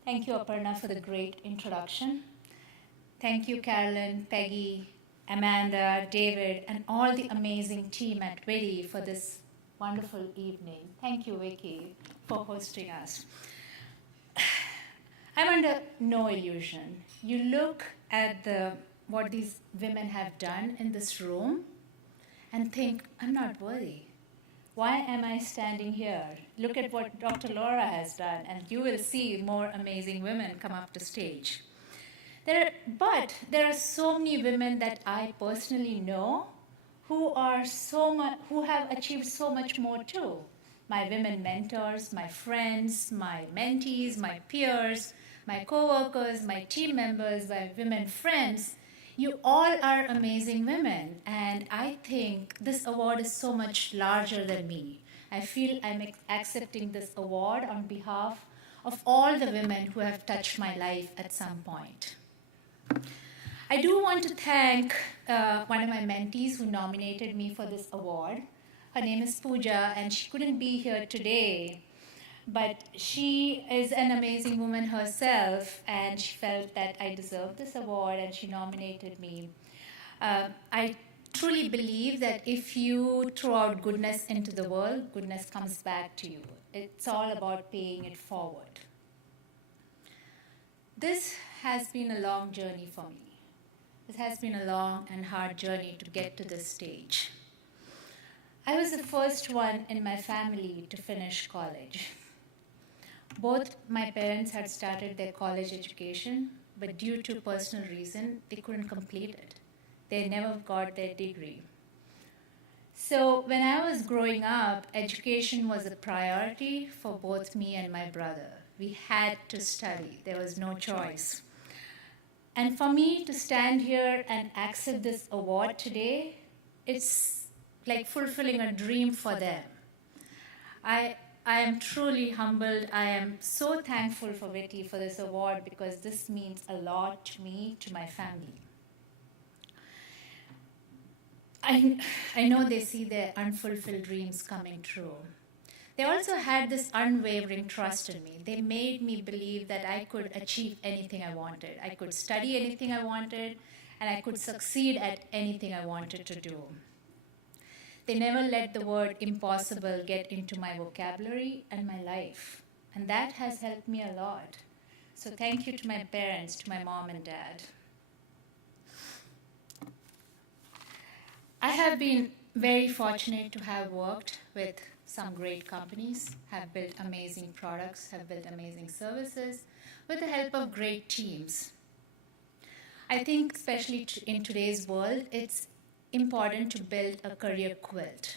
Thank you, Aparna, for the great introduction. Thank you, Carolyn, Peggy, Amanda, David, and all the amazing team at WITI for this wonderful evening. Thank you, Vicky, for hosting us. I'm under no illusion. You look at what these women have done in this room and think, I'm not worthy. Why am I standing here? Look at what Dr. Laura has done, and you will see more amazing women come up to stage. But there are so many women that I personally know who have achieved so much more too. My women mentors, my friends, my mentees, my peers, my co-workers, my team members, my women friends, you all are amazing women. And I think this award is so much larger than me. I feel I'm accepting this award on behalf of all the women who have touched my life at some point. I do want to thank one of my mentees who nominated me for this award. Her name is Pooja, and she couldn't be here today, but she is an amazing woman herself, and she felt that I deserved this award, and she nominated me. I truly believe that if you throw out goodness into the world, goodness comes back to you. It's all about paying it forward. This has been a long journey for me. It has been a long and hard journey to get to this stage. I was the first one in my family to finish college. Both my parents had started their college education, but due to personal reason, they couldn't complete it. They never got their degree. So when I was growing up, education was a priority for both me and my brother. We had to study. There was no choice. And for me to stand here and accept this award today, it's like fulfilling a dream for them. I am truly humbled. I am so thankful for WITI for this award because this means a lot to me, to my family. I know they see their unfulfilled dreams coming true. They also had this unwavering trust in me. They made me believe that I could achieve anything I wanted. I could study anything I wanted, and I could succeed at anything I wanted to do. they never let the word impossible get into my vocabulary and my life. And that has helped me a lot. So thank you to my parents, to my mom and dad. I have been very fortunate to have worked with some great companies, have built amazing products, have built amazing services with the help of great teams. I think especially in today's world, it's important to build a career quilt.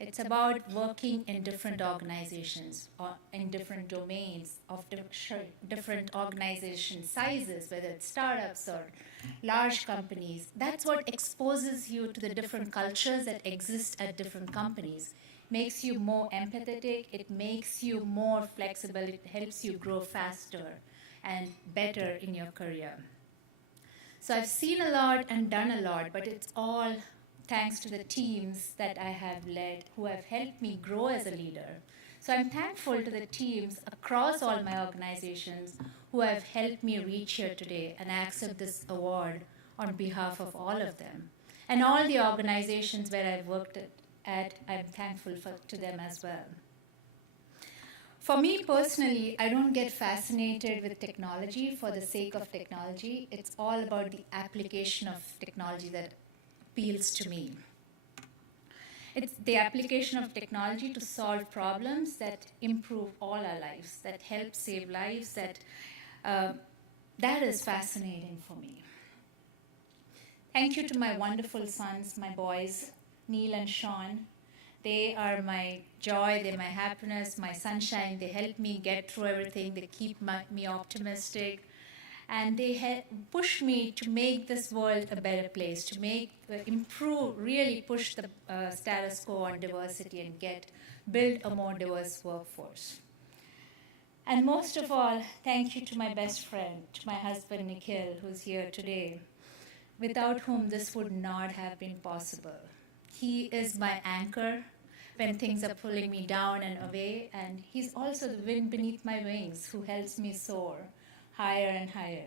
It's about working in different organizations or in different domains of different organization sizes, whether it's startups or large companies. That's what exposes you to the different cultures that exist at different companies. Makes you more empathetic, it makes you more flexible, it helps you grow faster and better in your career. So I've seen a lot and done a lot, but it's all thanks to the teams that I have led who have helped me grow as a leader. So I'm thankful to the teams across all my organizations who have helped me reach here today, and I accept this award on behalf of all of them. And all the organizations where I've worked at, I'm thankful to them as well. For me personally, I don't get fascinated with technology for the sake of technology. It's all about the application of technology that appeals to me. It's the application of technology to solve problems that improve all our lives, that help save lives, that is fascinating for me. Thank you to my wonderful sons, my boys, Neil and Sean. They are my joy, they're my happiness, my sunshine. They help me get through everything. They keep me optimistic. And they push me to make this world a better place, to improve, really push the status quo on diversity and build a more diverse workforce. And most of all, thank you to my best friend, to my husband, Nikhil, who's here today, without whom this would not have been possible. He is my anchor when things are pulling me down and away, and he's also the wind beneath my wings who helps me soar higher and higher.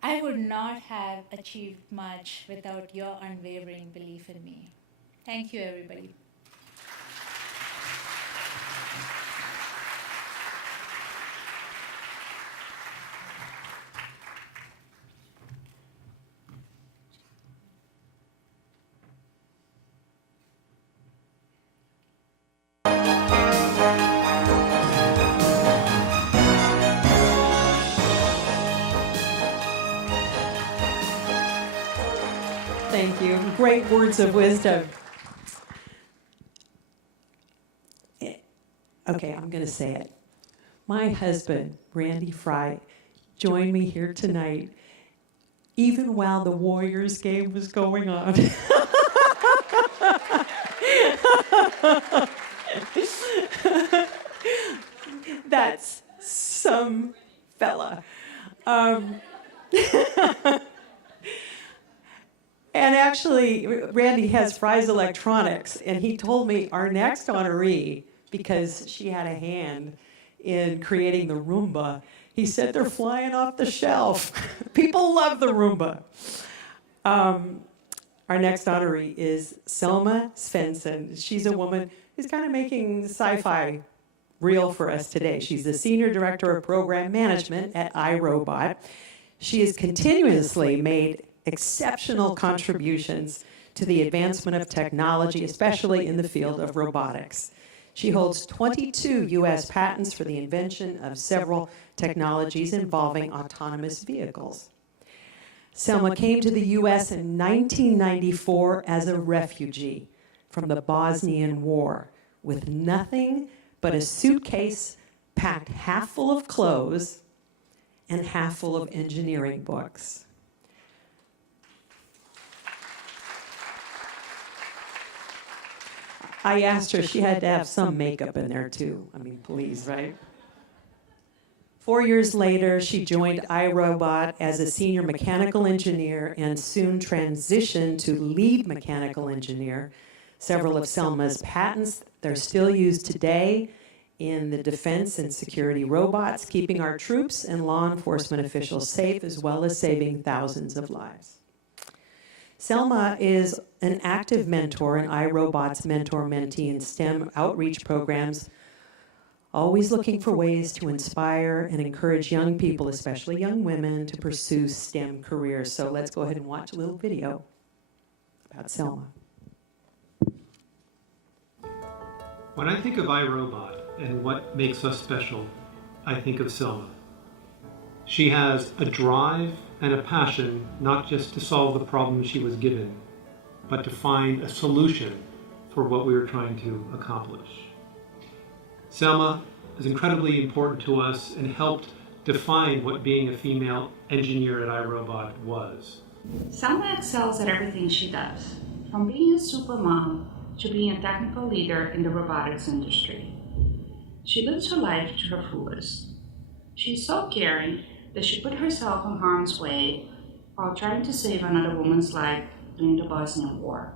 I would not have achieved much without your unwavering belief in me. Thank you, everybody. Thank you. Great words of wisdom. Okay, I'm going to say it. My husband, Randy Fry, joined me here tonight, even while the Warriors game was going on. That's some fella. And actually, Randy has Fry's Electronics, and he told me our next honoree, because she had a hand in creating the Roomba, he said they're flying off the shelf. People love the Roomba. Our next honoree is Selma Svendsen. She's a woman who's kind of making sci-fi real for us today. She's the Senior Director of Program Management at iRobot. She has continuously made exceptional contributions to the advancement of technology, especially in the field of robotics. She holds 22 U.S. patents for the invention of several technologies involving autonomous vehicles. Selma came to the U.S. in 1994 as a refugee from the Bosnian War with nothing but a suitcase packed half full of clothes and half full of engineering books. I asked her, she had to have some makeup in there too. I mean, please, right? 4 years later, she joined iRobot as a senior mechanical engineer and soon transitioned to lead mechanical engineer. Several of Selma's patents, they're still used today in the defense and security robots, keeping our troops and law enforcement officials safe, as well as saving thousands of lives. Selma is an active mentor in iRobot's mentor-mentee and STEM outreach programs, always looking for ways to inspire and encourage young people, especially young women, to pursue STEM careers. So let's go ahead and watch a little video about Selma. When I think of iRobot and what makes us special, I think of Selma. She has a drive and a passion not just to solve the problem she was given, but to find a solution for what we were trying to accomplish. Selma is incredibly important to us and helped define what being a female engineer at iRobot was. Selma excels at everything she does, from being a super mom to being a technical leader in the robotics industry. She lives her life to her fullest. She's so caring that she put herself in harm's way while trying to save another woman's life during the Bosnian War.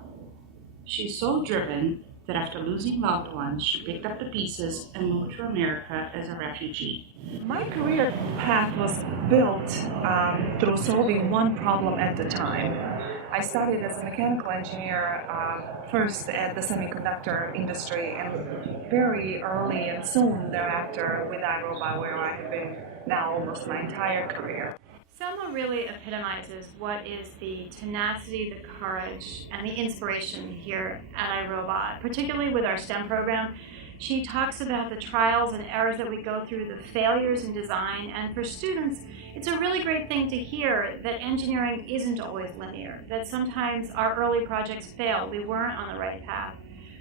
She's so driven that after losing loved ones, she picked up the pieces and moved to America as a refugee. My career path was built through solving one problem at a time. I started as a mechanical engineer first at the semiconductor industry, and very early and soon thereafter with iRobot, where I have been now almost my entire career. Selma really epitomizes what is the tenacity, the courage, and the inspiration here at iRobot, particularly with our STEM program. She talks about the trials and errors that we go through, the failures in design, and for students, it's a really great thing to hear that engineering isn't always linear, that sometimes our early projects failed, we weren't on the right path.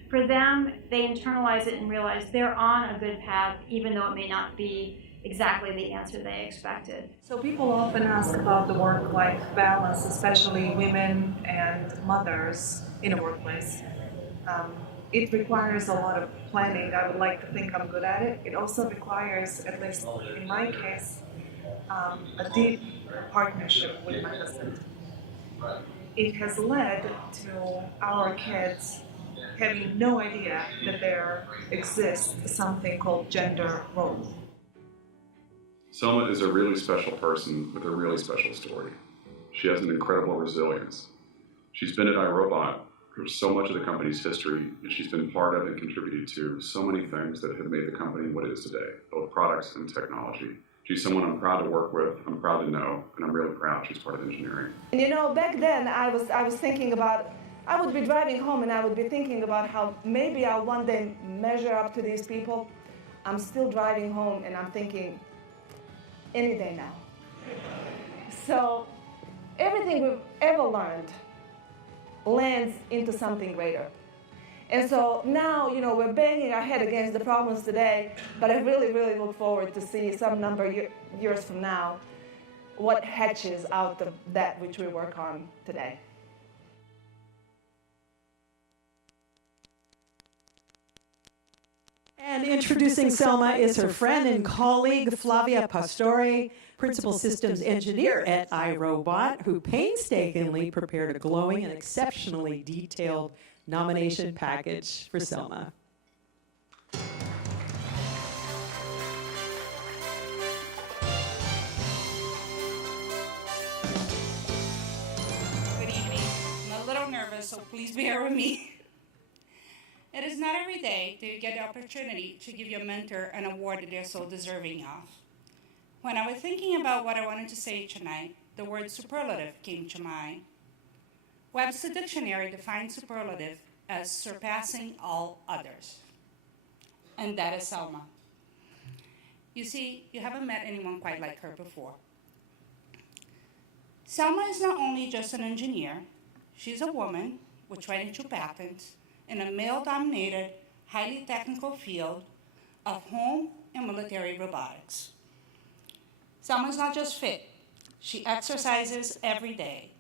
For them, they internalize it and realize they're on a good path, even though it may not be exactly the answer they expected. So people often ask about the work-life balance, especially women and mothers in a workplace. It requires a lot of planning. I would like to think I'm good at it. It also requires, at least in my case, a deep partnership with my husband. It has led to our kids having no idea that there exists something called gender roles. Selma is a really special person with a really special story. She has an incredible resilience. She's been at iRobot for so much of the company's history, and she's been part of and contributed to so many things that have made the company what it is today, both products and technology. She's someone I'm proud to work with, I'm proud to know, and I'm really proud she's part of engineering. And you know, back then I was thinking about, I would be driving home and I would be thinking about how maybe I'll one day measure up to these people. I'm still driving home and I'm thinking, any day now. So everything we've ever learned lands into something greater. And so now, you know, we're banging our head against the problems today, but I really, really look forward to see some number of years from now what hatches out of that which we work on today. And introducing Selma is her friend and colleague, Flavia Pastore, Principal Systems Engineer at iRobot, who painstakingly prepared a glowing and exceptionally detailed nomination package for Selma. Good evening. I'm a little nervous, so please bear with me. It is not every day that you get the opportunity to give your mentor an award that they're so deserving of. When I was thinking about what I wanted to say tonight, the word superlative came to mind. Webster Dictionary defines superlative as surpassing all others. And that is Selma. You see, you haven't met anyone quite like her before. Selma is not only just an engineer, she's a woman with 22 patents in a male-dominated, highly technical field of home and military robotics. Selma's not just fit, she exercises every day,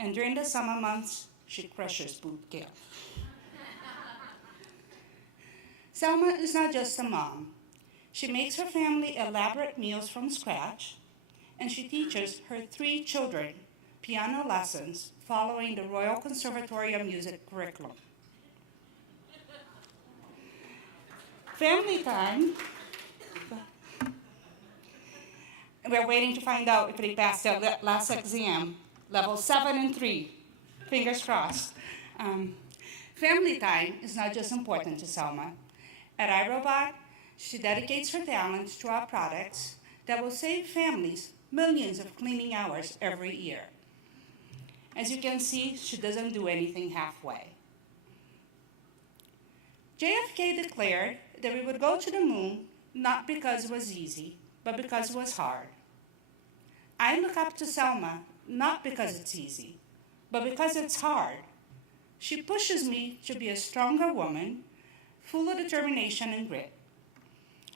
and during the summer months, she crushes boot camp. Selma is not just a mom. She makes her family elaborate meals from scratch, and she teaches her 3 children piano lessons following the Royal Conservatory of Music curriculum. Family time. We're waiting to find out if they passed their last exam, level 7 and 3. Fingers crossed. Family time is not just important to Selma. At iRobot, she dedicates her talents to our products that will save families millions of cleaning hours every year. As you can see, she doesn't do anything halfway. JFK declared that we would go to the moon not because it was easy, but because it was hard. I look up to Selma not because it's easy, but because it's hard. She pushes me to be a stronger woman, full of determination and grit.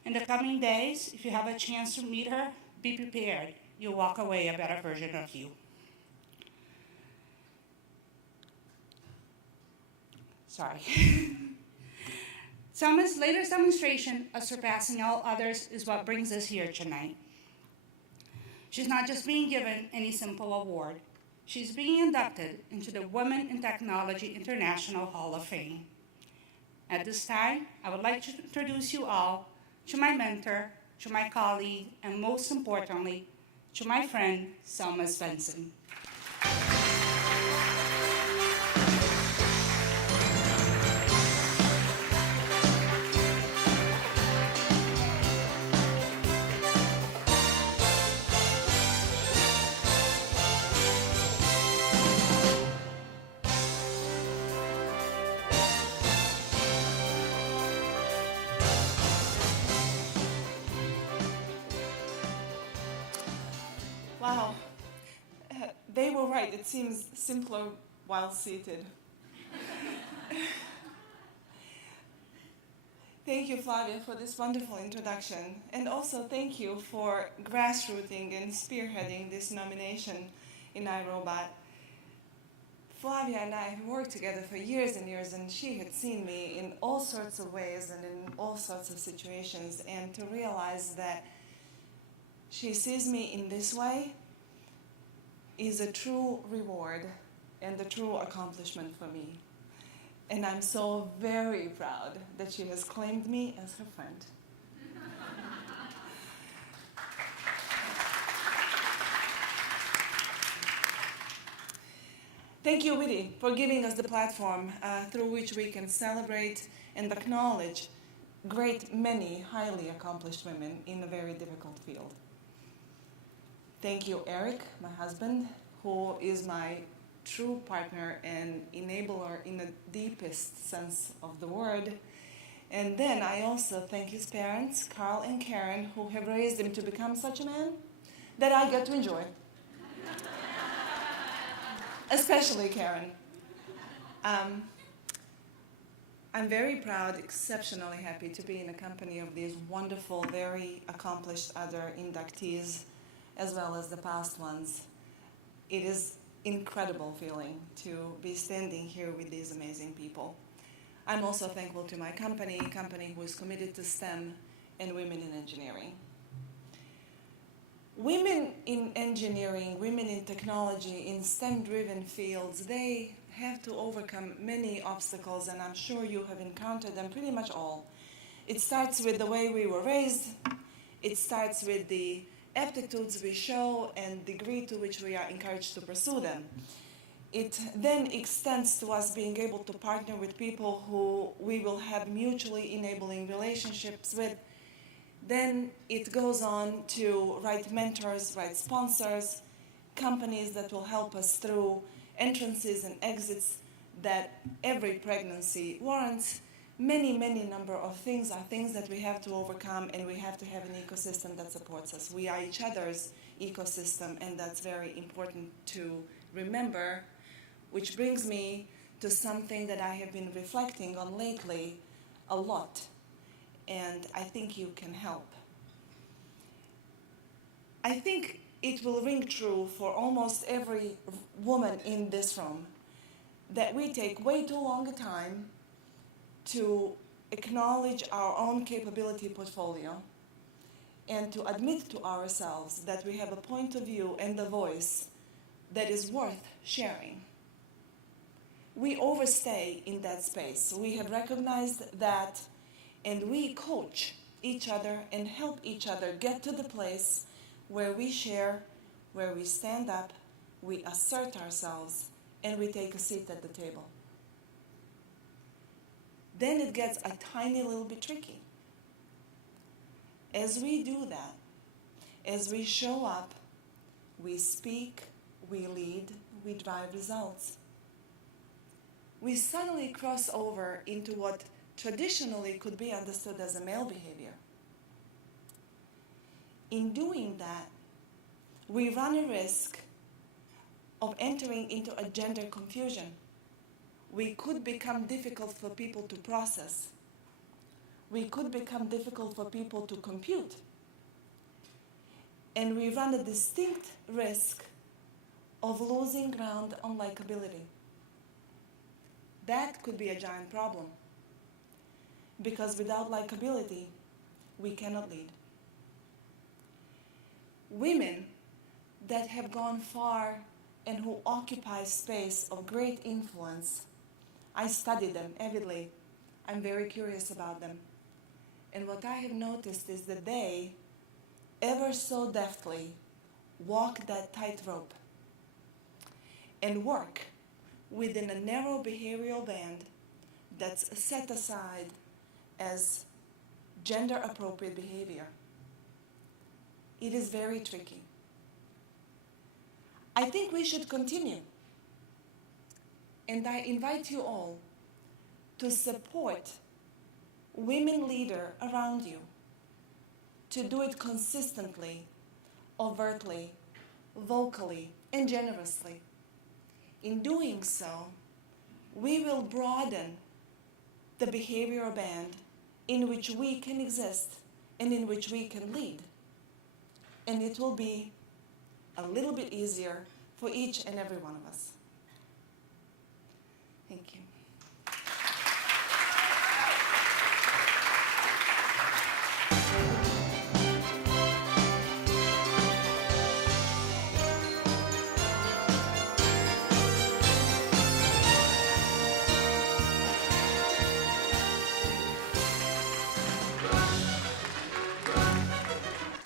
In the coming days, if you have a chance to meet her, be prepared. You'll walk away a better version of you. Sorry. Selma's latest demonstration of surpassing all others is what brings us here tonight. She's not just being given any simple award. She's being inducted into the Women in Technology International Hall of Fame. At this time, I would like to introduce you all to my mentor, to my colleague, and most importantly, to my friend, Selma Svendsen. Wow. They were right. It seems simpler while seated. Thank you, Flavia, for this wonderful introduction. And also thank you for grassrooting and spearheading this nomination in iRobot. Flavia and I have worked together for years and years, and she had seen me in all sorts of ways and in all sorts of situations. And to realize that she sees me in this way is a true reward and a true accomplishment for me. And I'm so very proud that she has claimed me as her friend. Thank you, WITI, for giving us the platform through which we can celebrate and acknowledge many highly accomplished women in a very difficult field. Thank you, Eric, my husband, who is my true partner and enabler in the deepest sense of the word. And then I also thank his parents, Carl and Karen, who have raised him to become such a man that I get to enjoy. Especially Karen. I'm very proud, exceptionally happy to be in the company of these wonderful, very accomplished other inductees, as well as the past ones. It is incredible feeling to be standing here with these amazing people. I'm also thankful to my company who is committed to STEM and women in engineering. Women in engineering, women in technology, in STEM-driven fields, they have to overcome many obstacles, and I'm sure you have encountered them pretty much all. It starts with the way we were raised. It starts with the aptitudes we show and degree to which we are encouraged to pursue them. It then extends to us being able to partner with people who we will have mutually enabling relationships with. Then it goes on to right mentors, right sponsors, companies that will help us through entrances and exits that every pregnancy warrants. Many number of things are things that we have to overcome, and we have to have an ecosystem that supports us. We are each other's ecosystem, and that's very important to remember, which brings me to something that I have been reflecting on lately a lot, and I think you can help. I think it will ring true for almost every woman in this room that we take way too long a time to acknowledge our own capability portfolio and to admit to ourselves that we have a point of view and a voice that is worth sharing. We overstay in that space. We have recognized that, and we coach each other and help each other get to the place where we share, where we stand up, we assert ourselves, and we take a seat at the table. Then it gets a tiny little bit tricky. As we do that, as we show up, we speak, we lead, we drive results. We suddenly cross over into what traditionally could be understood as a male behavior. In doing that, we run a risk of entering into a gender confusion. We could become difficult for people to process. We could become difficult for people to compute. And we run a distinct risk of losing ground on likability. That could be a giant problem, because without likability, we cannot lead. Women that have gone far and who occupy space of great influence, I study them avidly. I'm very curious about them. And what I have noticed is that they, ever so deftly, walk that tightrope and work within a narrow behavioral band that's set aside as gender-appropriate behavior. It is very tricky. I think we should continue. And I invite you all to support women leaders around you, to do it consistently, overtly, vocally, and generously. In doing so, we will broaden the behavioral band in which we can exist and in which we can lead. And it will be a little bit easier for each and every one of us. Thank you.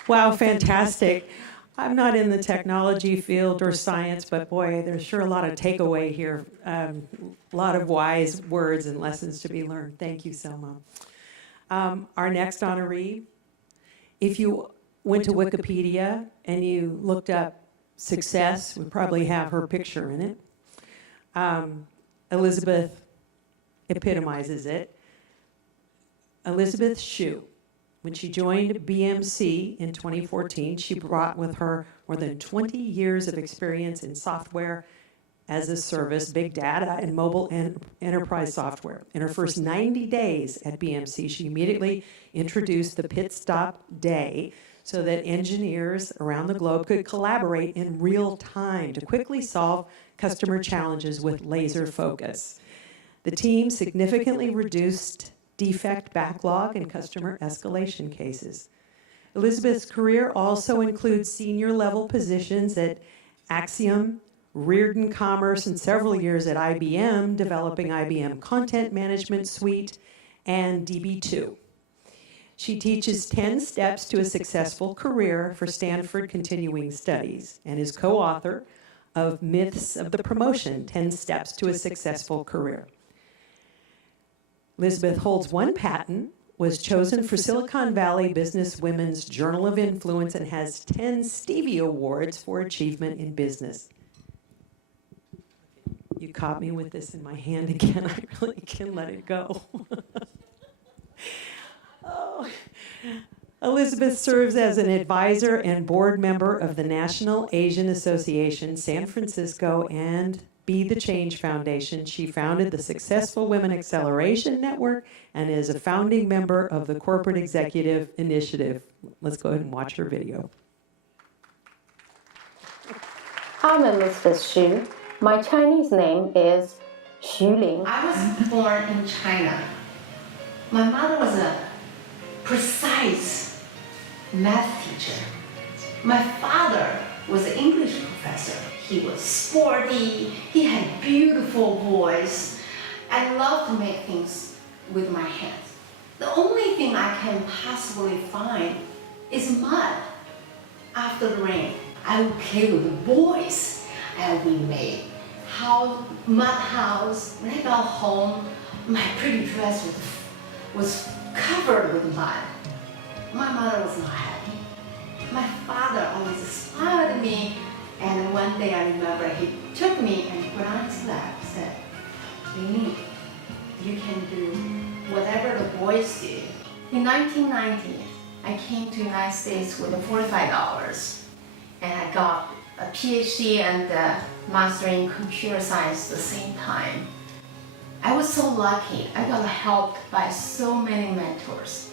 Wow, fantastic. I'm not in the technology field or science, but boy, there's sure a lot of takeaway here. A lot of wise words and lessons to be learned. Thank you, Selma. Our next honoree, if you went to Wikipedia and you looked up success, would probably have her picture in it. Elizabeth epitomizes it. Elizabeth Shue. When she joined BMC in 2014, she brought with her more than 20 years of experience in software as a service, big data, and mobile and enterprise software. In her first 90 days at BMC, she immediately introduced the pit stop day so that engineers around the globe could collaborate in real time to quickly solve customer challenges with laser focus. The team significantly reduced defect backlog and customer escalation cases. Elizabeth's career also includes senior level positions at Axiom, Reardon Commerce, and several years at IBM, developing IBM Content Management Suite and DB2. She teaches 10 Steps to a Successful Career for Stanford Continuing Studies and is co-author of Myths of the Promotion, 10 Steps to a Successful Career. Elizabeth holds one patent, was chosen for Silicon Valley Business Women's Journal of Influence, and has 10 Stevie Awards for achievement in business. You caught me with this in my hand again. I really can't let it go. Oh. Elizabeth serves as an advisor and board member of the National Asian Association, San Francisco, and Be the Change Foundation. She founded the Successful Women Acceleration Network and is a founding member of the Corporate Executive Initiative. Let's go ahead and watch her video. I'm Elizabeth Shue. My Chinese name is Xu Ling. I was born in China. My mother was a precise math teacher. My father was an English professor. He was sporty, he had beautiful voice. I love to make things with my hands. The only thing I can possibly find is mud after the rain. I would play with the boys and we made mud house. When I got home, my pretty dress was covered with mud. My mother was not happy. My father always smiled at me, and one day I remember he took me and put on his lap and said, Beena, you can do whatever the boys did. In 1990, I came to the United States with $45, and I got a Ph.D. and a master in computer science at the same time. I was so lucky. I got helped by so many mentors.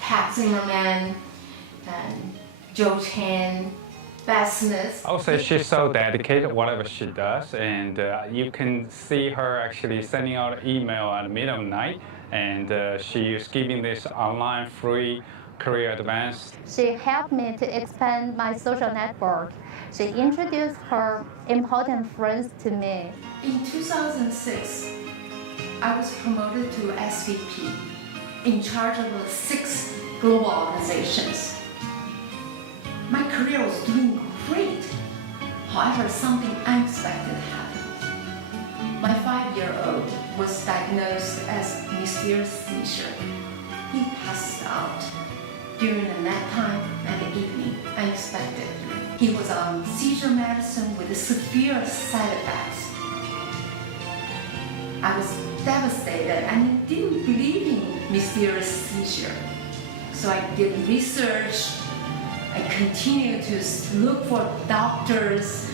Pat Zimmerman, and Joe Chan, Beth Smith. I would say she's so dedicated, whatever she does, and you can see her actually sending out an email at the middle of the night, and she is giving this online free career advance. She helped me to expand my social network. She introduced her important friends to me. In 2006, I was promoted to SVP, in charge of 6 global organizations. My career was doing great. However, something unexpected happened. My 5-year-old was diagnosed as mysterious seizure. He passed out during the nap time and the evening, unexpectedly. He was on seizure medicine with severe side effects. I was devastated and didn't believe in mysterious seizure. So I did research. I continued to look for doctors,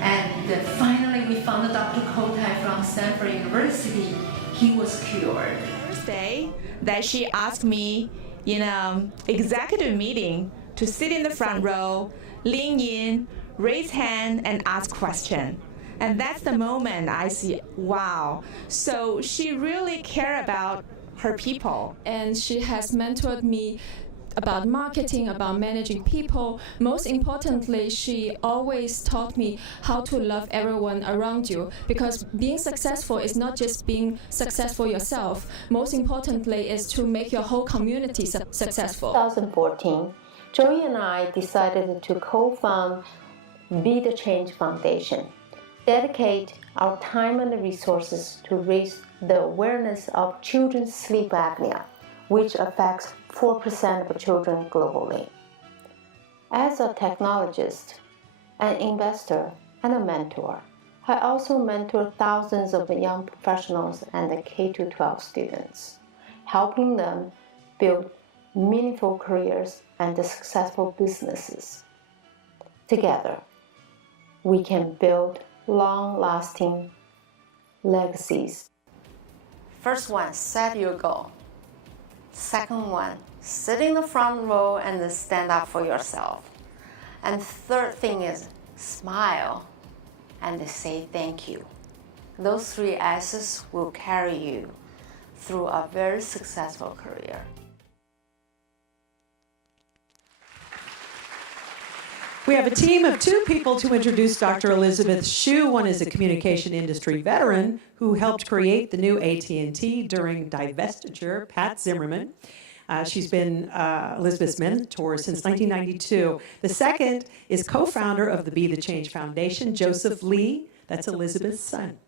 and finally we found Dr. Kotai from Stanford University. He was cured. First day that she asked me in an executive meeting to sit in the front row, lean in, raise hand, and ask question. And that's the moment I see, wow. So she really cared about her people. And she has mentored me about marketing, about managing people. Most importantly, she always taught me how to love everyone around you, because being successful is not just being successful yourself. Most importantly is to make your whole community successful. 2014, Joey and I decided to co-found Be the Change Foundation, dedicate our time and resources to raise the awareness of children's sleep apnea, which affects 4% of children globally. As a technologist, an investor, and a mentor, I also mentor thousands of young professionals and K-12 students, helping them build meaningful careers and successful businesses. Together, we can build long-lasting legacies. First one, set your goal. Second one, sit in the front row and stand up for yourself. And third thing is smile and say thank you. Those 3 S's will carry you through a very successful career. We have a team of 2 people to introduce Dr. Elizabeth Shue. One is a communication industry veteran who helped create the new AT&T during divestiture, Pat Zimmerman. She's been Elizabeth's mentor since 1992. The second is co-founder of the Be the Change Foundation, Joseph Lee. That's Elizabeth's son.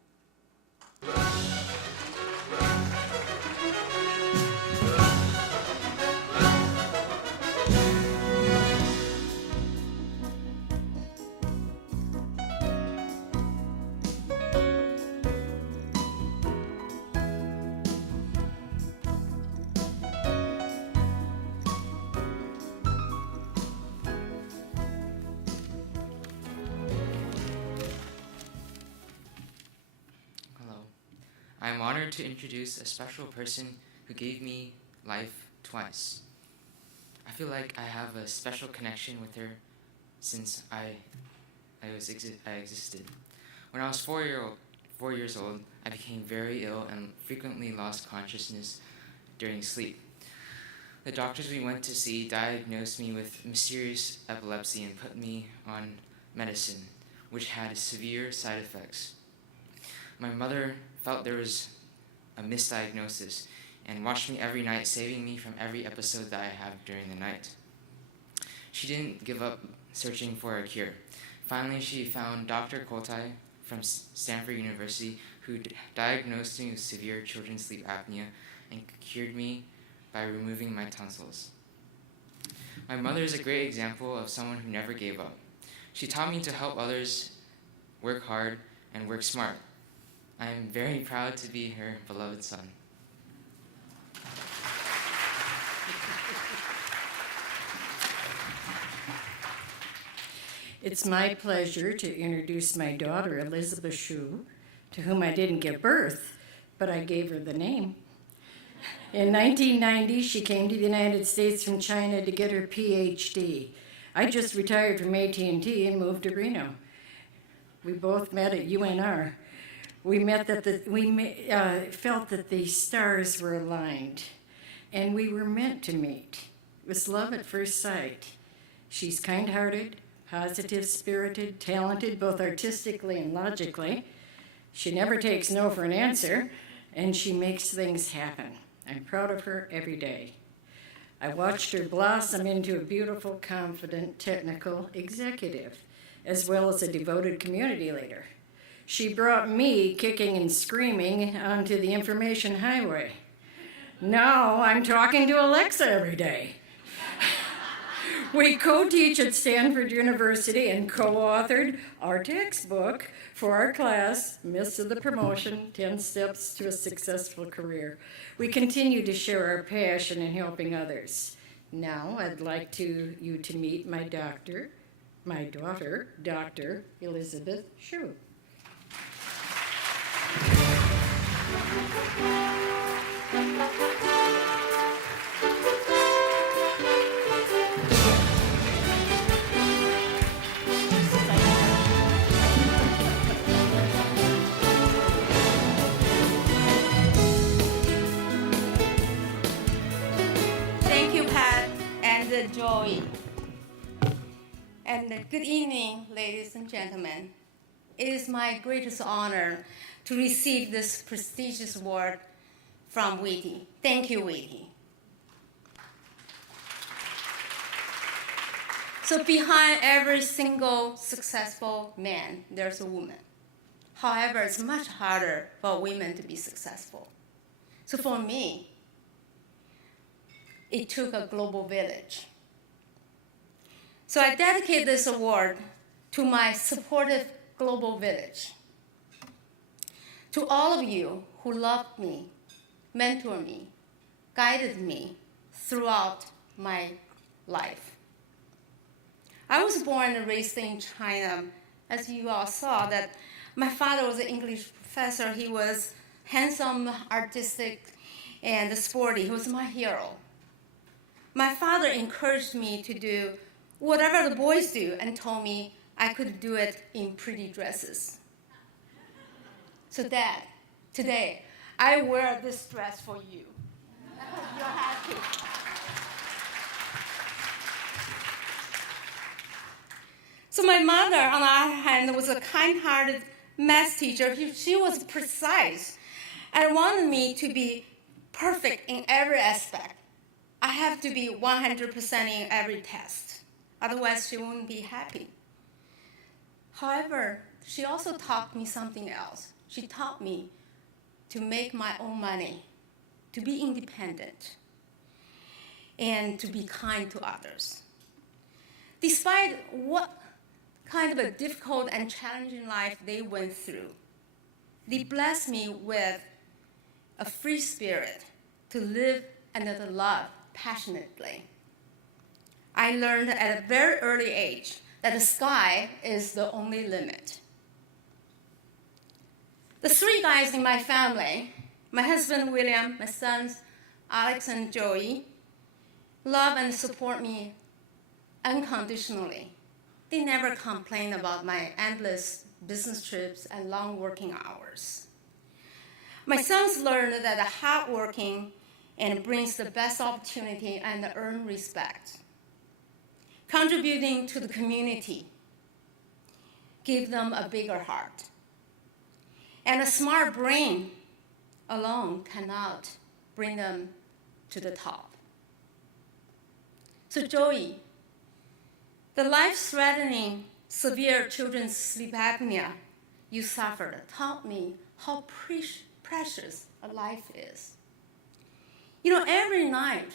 I'm honored to introduce a special person who gave me life twice. I feel like I have a special connection with her since I existed. When I was 4 years old, I became very ill and frequently lost consciousness during sleep. The doctors we went to see diagnosed me with mysterious epilepsy and put me on medicine, which had severe side effects. My mother felt there was a misdiagnosis and watched me every night, saving me from every episode that I have during the night. She didn't give up searching for a cure. Finally, she found Dr. Kotai from Stanford University who diagnosed me with severe children's sleep apnea and cured me by removing my tonsils. My mother is a great example of someone who never gave up. She taught me to help others work hard and work smart. I am very proud to be her beloved son. It's my pleasure to introduce my daughter, Elizabeth Shue, to whom I didn't give birth, but I gave her the name. In 1990, she came to the United States from China to get her Ph.D. I just retired from AT&T and moved to Reno. We both met at UNR. We felt that the stars were aligned, and we were meant to meet. It was love at first sight. She's kind-hearted, positive-spirited, talented both artistically and logically. She never takes no for an answer, and she makes things happen. I'm proud of her every day. I watched her blossom into a beautiful, confident, technical executive, as well as a devoted community leader. She brought me kicking and screaming onto the information highway. Now I'm talking to Alexa every day. We co-teach at Stanford University and co-authored our textbook for our class, Myths of the Promotion, 10 Steps to a Successful Career. We continue to share our passion in helping others. Now I'd like you to meet my daughter, Dr. Elizabeth Shue. Thank you, Pat and Joey. And good evening, ladies and gentlemen. It is my greatest honor to receive this prestigious award from WITI. Thank you, WITI. So behind every single successful man, there's a woman. However, it's much harder for women to be successful. So for me, it took a global village. So I dedicate this award to my supportive global village. To all of you who loved me, mentored me, guided me throughout my life. I was born and raised in China. As you all saw, that my father was an English professor. He was handsome, artistic, and sporty. He was my hero. My father encouraged me to do whatever the boys do and told me I could do it in pretty dresses. So Dad, today, I wear this dress for you. I hope you're happy. So my mother, on the other hand, was a kind-hearted math teacher. She was precise and wanted me to be perfect in every aspect. I have to be 100% in every test. Otherwise, she wouldn't be happy. However, she also taught me something else. She taught me to make my own money, to be independent, and to be kind to others. Despite what kind of a difficult and challenging life they went through, they blessed me with a free spirit to live and to love passionately. I learned at a very early age that the sky is the only limit. The three guys in my family, my husband William, my sons Alex and Joey, love and support me unconditionally. They never complain about my endless business trips and long working hours. My sons learned that hardworking and brings the best opportunity and earn respect. Contributing to the community, give them a bigger heart. And a smart brain alone cannot bring them to the top. So Joey, the life-threatening severe children's sleep apnea you suffered taught me how precious a life is. You know, every night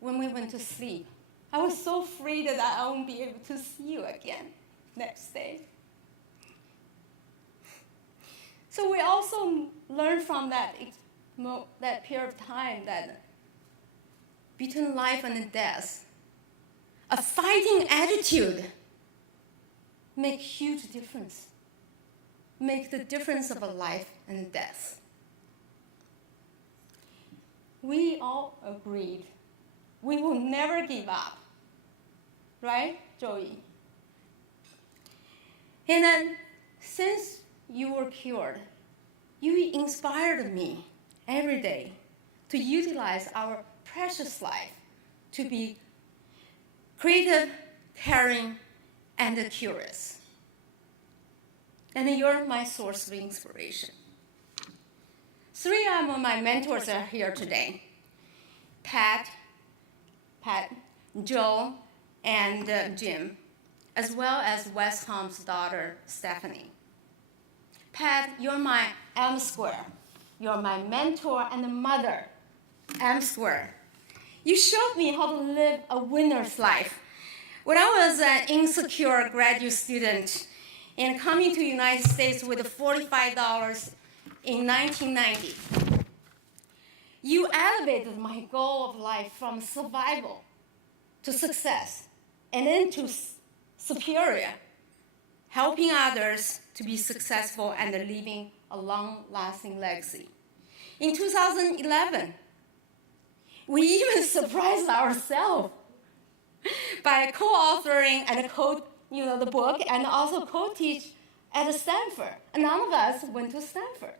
when we went to sleep, I was so afraid that I won't be able to see you again next day. So we also learned from that period of time that between life and death, a fighting attitude makes huge difference. Make the difference of a life and death. We all agreed we will never give up. Right, Joey? And then, since you were cured, you inspired me every day to utilize our precious life to be creative, caring, and curious. And you're my source of inspiration. 3 of my mentors are here today. Pat, Joe, and Jim, as well as West Holmes' daughter, Stephanie. Pat, you're my M square. You're my mentor and mother, M square. You showed me how to live a winner's life. When I was an insecure graduate student and coming to the United States with $45 in 1990, you elevated my goal of life from survival to success and then to superior, helping others to be successful and leaving a long-lasting legacy. In 2011, we even surprised ourselves by co-authoring and the book and also co-teach at Stanford. And none of us went to Stanford.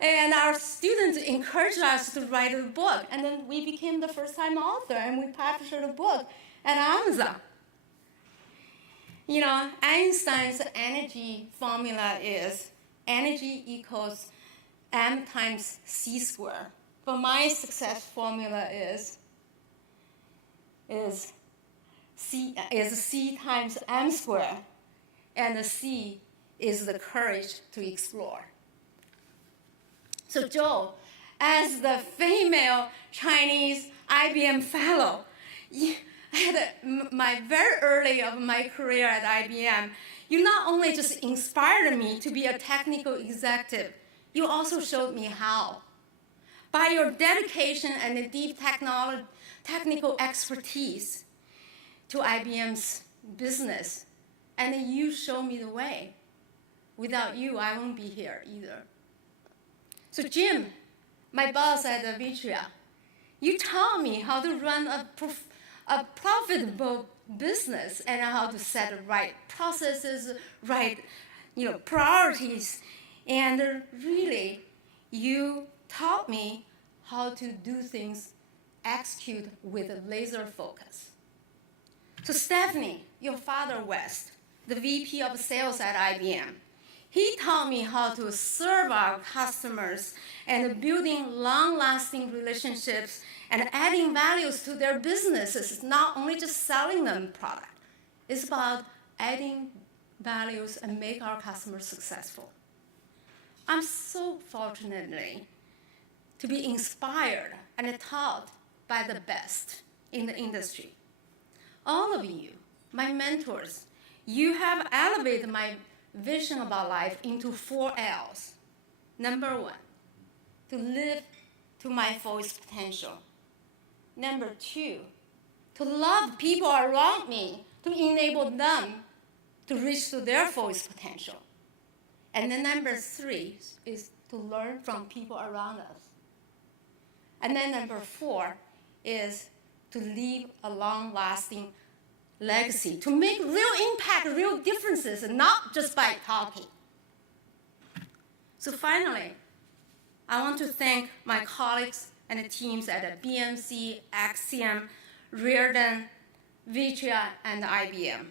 And our students encouraged us to write a book. And then we became the first-time author, and we published the book at Amazon. You know, Einstein's energy formula is energy equals m times c squared. But my success formula is c times m squared, and the c is the courage to explore. So Joe, as the female Chinese IBM fellow, at my very early of my career at IBM, you not only just inspired me to be a technical executive, you also showed me how. By your dedication and deep technical expertise to IBM's business, and you showed me the way. Without you, I won't be here either. So Jim, my boss at Vitria, you taught me how to run a profitable business and how to set the right processes, right priorities. And really, you taught me how to do things, execute with a laser focus. So Stephanie, your father, West, the VP of sales at IBM, he taught me how to serve our customers and building long-lasting relationships and adding values to their businesses. It's not only just selling them product. It's about adding values and make our customers successful. I'm so fortunate to be inspired and taught by the best in the industry. All of you, my mentors, you have elevated my vision about life into 4 L's. Number 1, to live to my fullest potential. Number 2, to love people around me, to enable them to reach to their fullest potential. And then number 3 is to learn from people around us. And then number 4 is to leave a long-lasting legacy, to make real impact, real differences, and not just by talking. So finally, I want to thank my colleagues and the teams at BMC, Axiom, Reardon, Vitria, and IBM.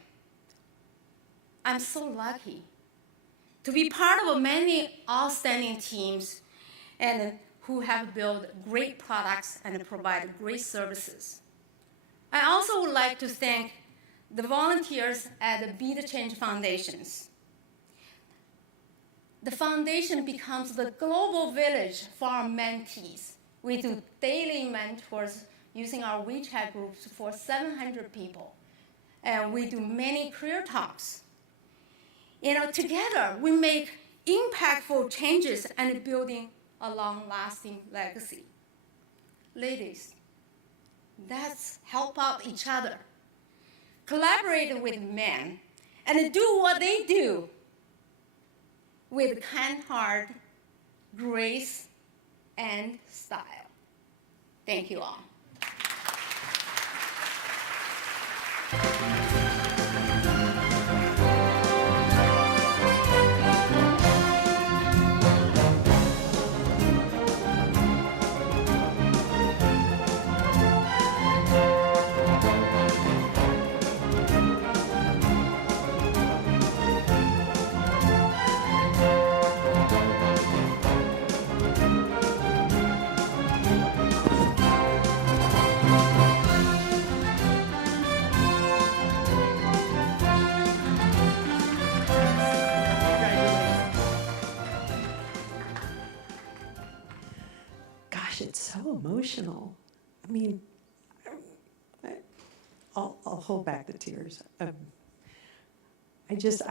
I'm so lucky to be part of many outstanding teams and who have built great products and provide great services. I also would like to thank the volunteers at the Be the Change Foundations. The foundation becomes the global village for our mentees. We do daily mentors using our WeChat groups for 700 people. And we do many career talks. Together we make impactful changes and building a long-lasting legacy. Ladies, let's help out each other. Collaborate with men and do what they do with kind heart, grace, and style. Thank you all. It's so emotional. I mean, I'll hold back the tears. I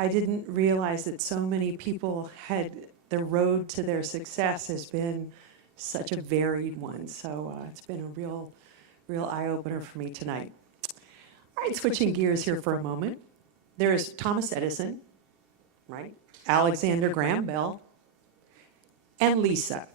didn't realize that so many people had the road to their success has been such a varied one. So it's been a real eye-opener for me tonight. All right, switching gears here for a moment. There's Thomas Edison, right? Alexander Graham Bell, and Lisa.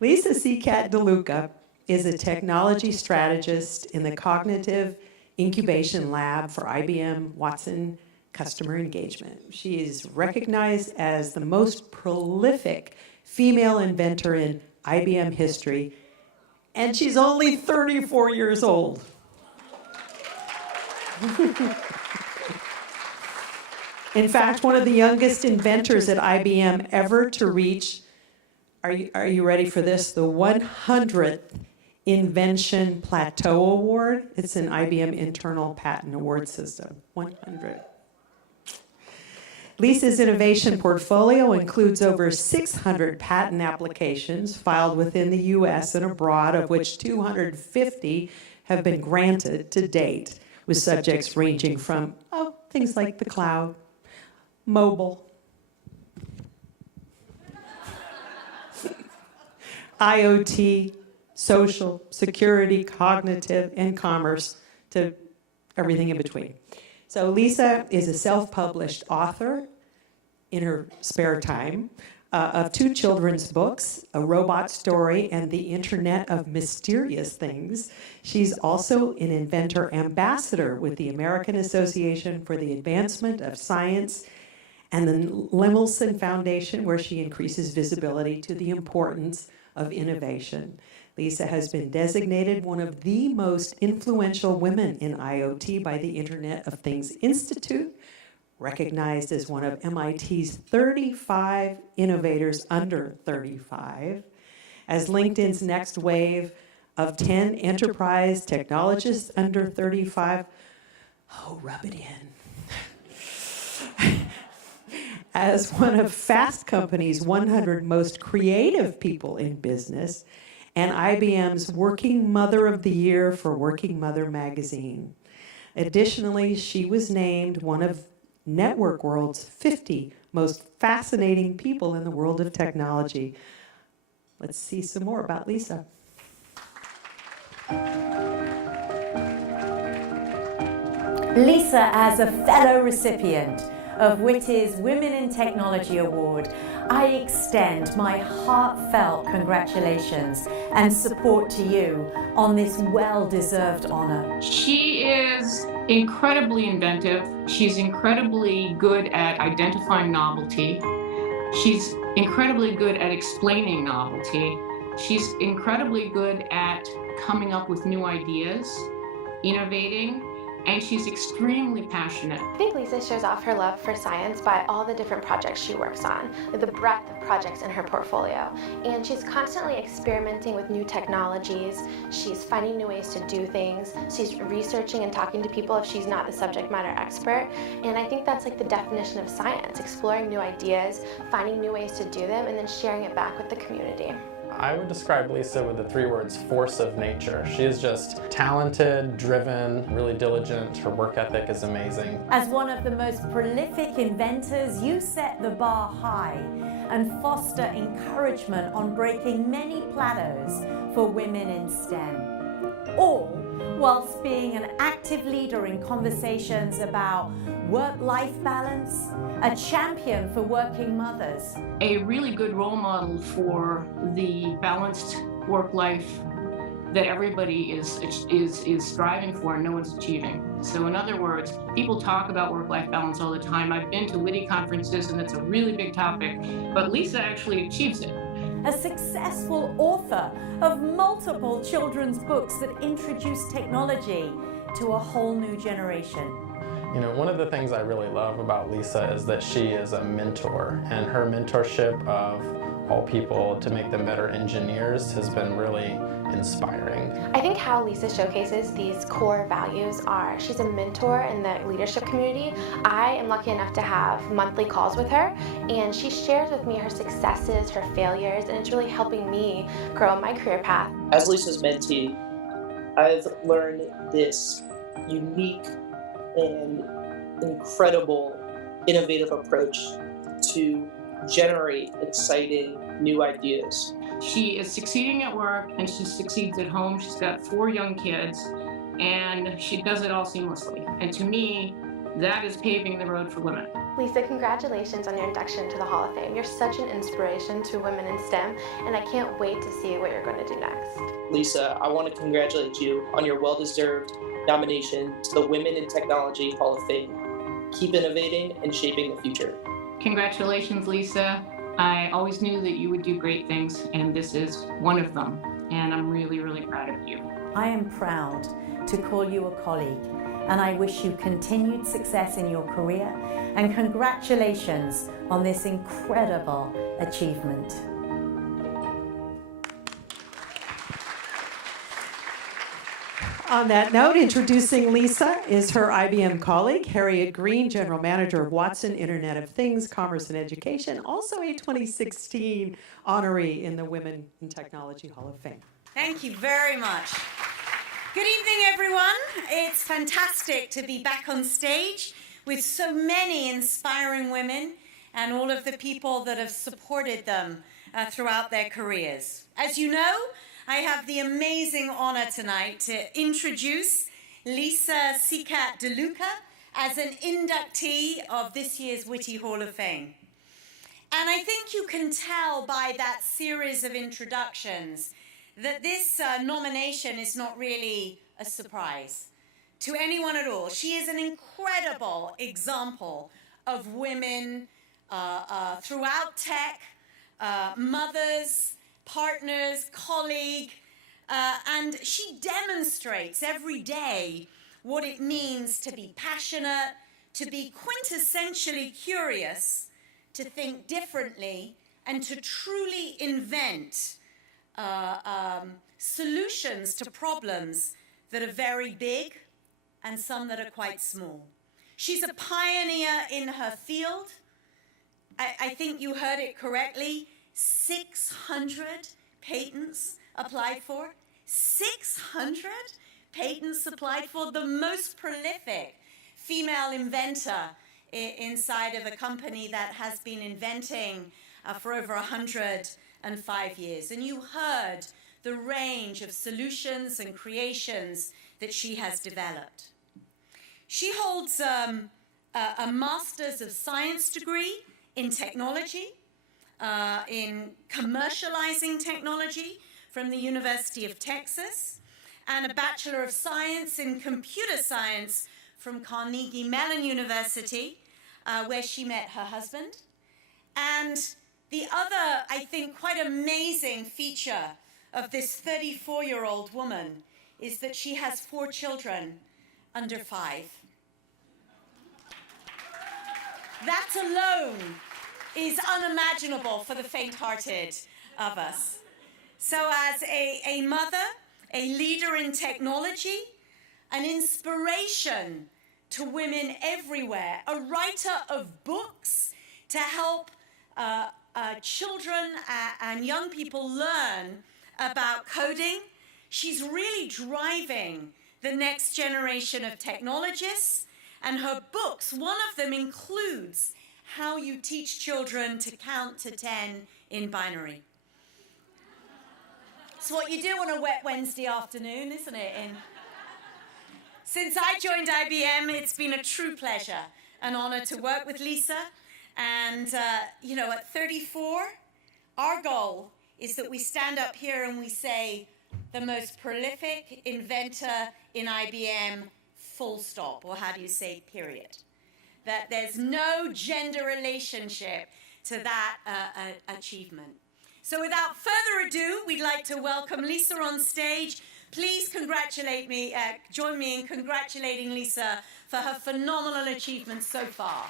Lisa Seacat DeLuca is a technology strategist in the Cognitive Incubation Lab for IBM Watson Customer Engagement. She is recognized as the most prolific female inventor in IBM history, and she's only 34 years old. In fact, one of the youngest inventors at IBM ever to reach, are you ready for this? The 100th Invention Plateau Award. It's an IBM internal patent award system. 100. Lisa's innovation portfolio includes over 600 patent applications filed within the U.S. and abroad, of which 250 have been granted to date, with subjects ranging from things like the cloud, mobile, IoT, social, security, cognitive, and commerce, to everything in between. So Lisa is a self-published author in her spare time of 2 children's books, A Robot Story and The Internet of Mysterious Things. She's also an inventor ambassador with the American Association for the Advancement of Science and the Nicholson Foundation, where she increases visibility to the importance of innovation. Lisa has been designated one of the most influential women in IoT by the Internet of Things Institute, recognized as one of MIT's 35 innovators under 35, as LinkedIn's next wave of 10 enterprise technologists under 35. Oh, rub it in. As one of Fast Company's 100 most creative people in business, and IBM's Working Mother of the Year for Working Mother magazine. Additionally, she was named one of Network World's 50 most fascinating people in the world of technology. Let's see some more about Lisa. Lisa, as a fellow recipient of WITI's Women in Technology Award, I extend my heartfelt congratulations and support to you on this well-deserved honor. She is incredibly inventive. She's incredibly good at identifying novelty. She's incredibly good at explaining novelty. She's incredibly good at coming up with new ideas, innovating, and she's extremely passionate. I think Lisa shows off her love for science by all the different projects she works on, the breadth of projects in her portfolio. And she's constantly experimenting with new technologies. She's finding new ways to do things. She's researching and talking to people if she's not the subject matter expert. And I think that's like the definition of science, exploring new ideas, finding new ways to do them, and then sharing it back with the community. I would describe Lisa with the 3 words, force of nature. She is just talented, driven, really diligent. Her work ethic is amazing. As one of the most prolific inventors, you set the bar high and foster encouragement on breaking many plateaus for women in STEM. All whilst being an active leader in conversations about work-life balance, a champion for working mothers. A really good role model for the balanced work life that everybody is striving for and no one's achieving. So in other words, people talk about work-life balance all the time. I've been to WITI conferences and it's a really big topic, but Lisa actually achieves it. A successful author of multiple children's books that introduce technology to a whole new generation. You know, one of the things I really love about Lisa is that she is a mentor, and her mentorship of all people to make them better engineers has been really inspiring. I think how Lisa showcases these core values are, she's a mentor in the leadership community. I am lucky enough to have monthly calls with her, and she shares with me her successes, her failures, and it's really helping me grow on my career path. As Lisa's mentee, I've learned this unique and incredible innovative approach to generate exciting new ideas. She is succeeding at work and she succeeds at home. She's got 4 young kids and she does it all seamlessly. And to me, that is paving the road for women. Lisa, congratulations on your induction to the Hall of Fame. You're such an inspiration to women in STEM, and I can't wait to see what you're going to do next. Lisa, I want to congratulate you on your well-deserved nomination to the Women in Technology Hall of Fame. Keep innovating and shaping the future. Congratulations, Lisa. I always knew that you would do great things, and this is one of them. And I'm really, really proud of you. I am proud to call you a colleague, and I wish you continued success in your career, and congratulations on this incredible achievement. On that note, introducing Lisa is her IBM colleague, Harriet Green, General Manager of Watson Internet of Things, Commerce and Education, also a 2016 honoree in the Women in Technology Hall of Fame. Thank you very much. Good evening, everyone. It's fantastic to be back on stage with so many inspiring women and all of the people that have supported them throughout their careers. As you know, I have the amazing honor tonight to introduce Lisa Seacat DeLuca as an inductee of this year's WITI Hall of Fame. And I think you can tell by that series of introductions that this nomination is not really a surprise to anyone at all. She is an incredible example of women throughout tech, mothers, partners, colleague, and she demonstrates every day what it means to be passionate, to be quintessentially curious, to think differently, and to truly invent solutions to problems that are very big and some that are quite small. She's a pioneer in her field. I think you heard it correctly. 600 patents applied for. 600 patents applied for. The most prolific female inventor inside of a company that has been inventing for over 105 years. And you heard the range of solutions and creations that she has developed. She holds a Master's of Science degree in technology, in commercializing technology from the University of Texas, and a Bachelor of Science in Computer Science from Carnegie Mellon University, where she met her husband. And the other, I think, quite amazing feature of this 34-year-old woman is that she has 4 children under 5. That alone is unimaginable for the faint-hearted of us. So as a mother, a leader in technology, an inspiration to women everywhere, a writer of books to help children and young people learn about coding, she's really driving the next generation of technologists. And her books, one of them includes how you teach children to count to 10 in binary. It's what you do on a wet Wednesday afternoon, isn't it? Since I joined IBM, it's been a true pleasure, an honor to work with Lisa. And, at 34, our goal is that we stand up here and we say, the most prolific inventor in IBM, full stop, or how do you say period? That there's no gender relationship to that achievement. So without further ado, we'd like to welcome Lisa on stage. Please join me in congratulating Lisa for her phenomenal achievements so far.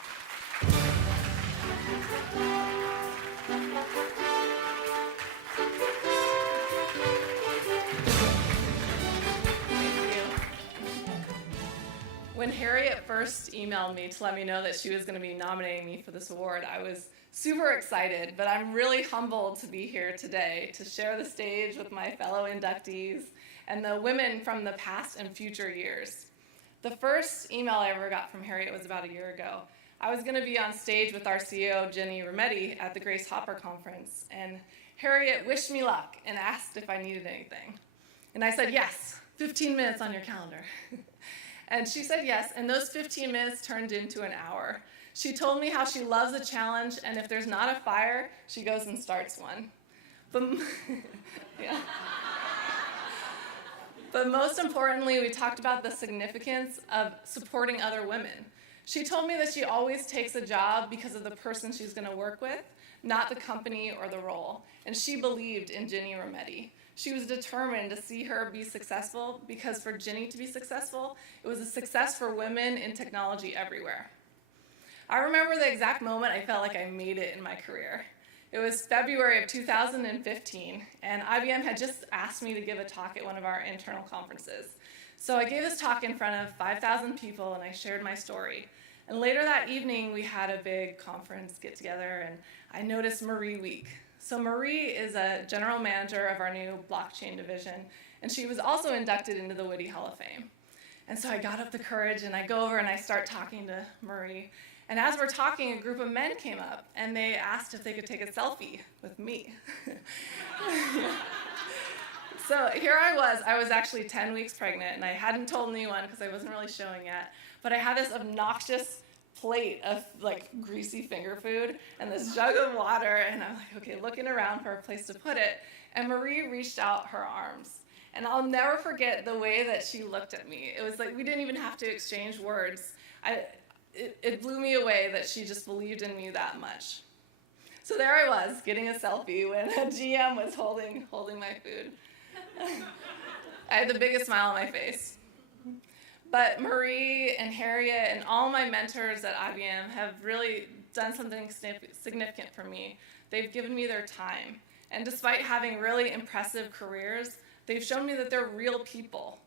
When Harriet first emailed me to let me know that she was going to be nominating me for this award, I was super excited, but I'm really humbled to be here today to share the stage with my fellow inductees and the women from the past and future years. The first email I ever got from Harriet was about a year ago. I was going to be on stage with our CEO, Jenny Rometty, at the Grace Hopper Conference, and Harriet wished me luck and asked if I needed anything. And I said, yes, 15 minutes on your calendar. And she said yes, and those 15 minutes turned into an hour. She told me how she loves a challenge, and if there's not a fire, she goes and starts one. But most importantly, we talked about the significance of supporting other women. She told me that she always takes a job because of the person she's going to work with, not the company or the role. And she believed in Jenny Rometty. She was determined to see her be successful because for Jenny to be successful, it was a success for women in technology everywhere. I remember the exact moment I felt like I made it in my career. It was February of 2015, and IBM had just asked me to give a talk at one of our internal conferences. So I gave this talk in front of 5,000 people, and I shared my story. And later that evening, we had a big conference get-together, and I noticed Marie Week. So Marie is a general manager of our new blockchain division, and she was also inducted into the WITI Hall of Fame. And so I got up the courage, and I go over and I start talking to Marie. And as we're talking, a group of men came up, and they asked if they could take a selfie with me. So here I was actually 10 weeks pregnant, and I hadn't told anyone because I wasn't really showing yet, but I had this obnoxious plate of greasy finger food and this jug of water, and I'm like, okay, looking around for a place to put it, and Marie reached out her arms. And I'll never forget the way that she looked at me. It was like we didn't even have to exchange words. It blew me away that she just believed in me that much. So there I was, getting a selfie when a GM was holding my food. I had the biggest smile on my face. But Marie and Harriet and all my mentors at IBM have really done something significant for me. They've given me their time. And despite having really impressive careers, they've shown me that they're real people.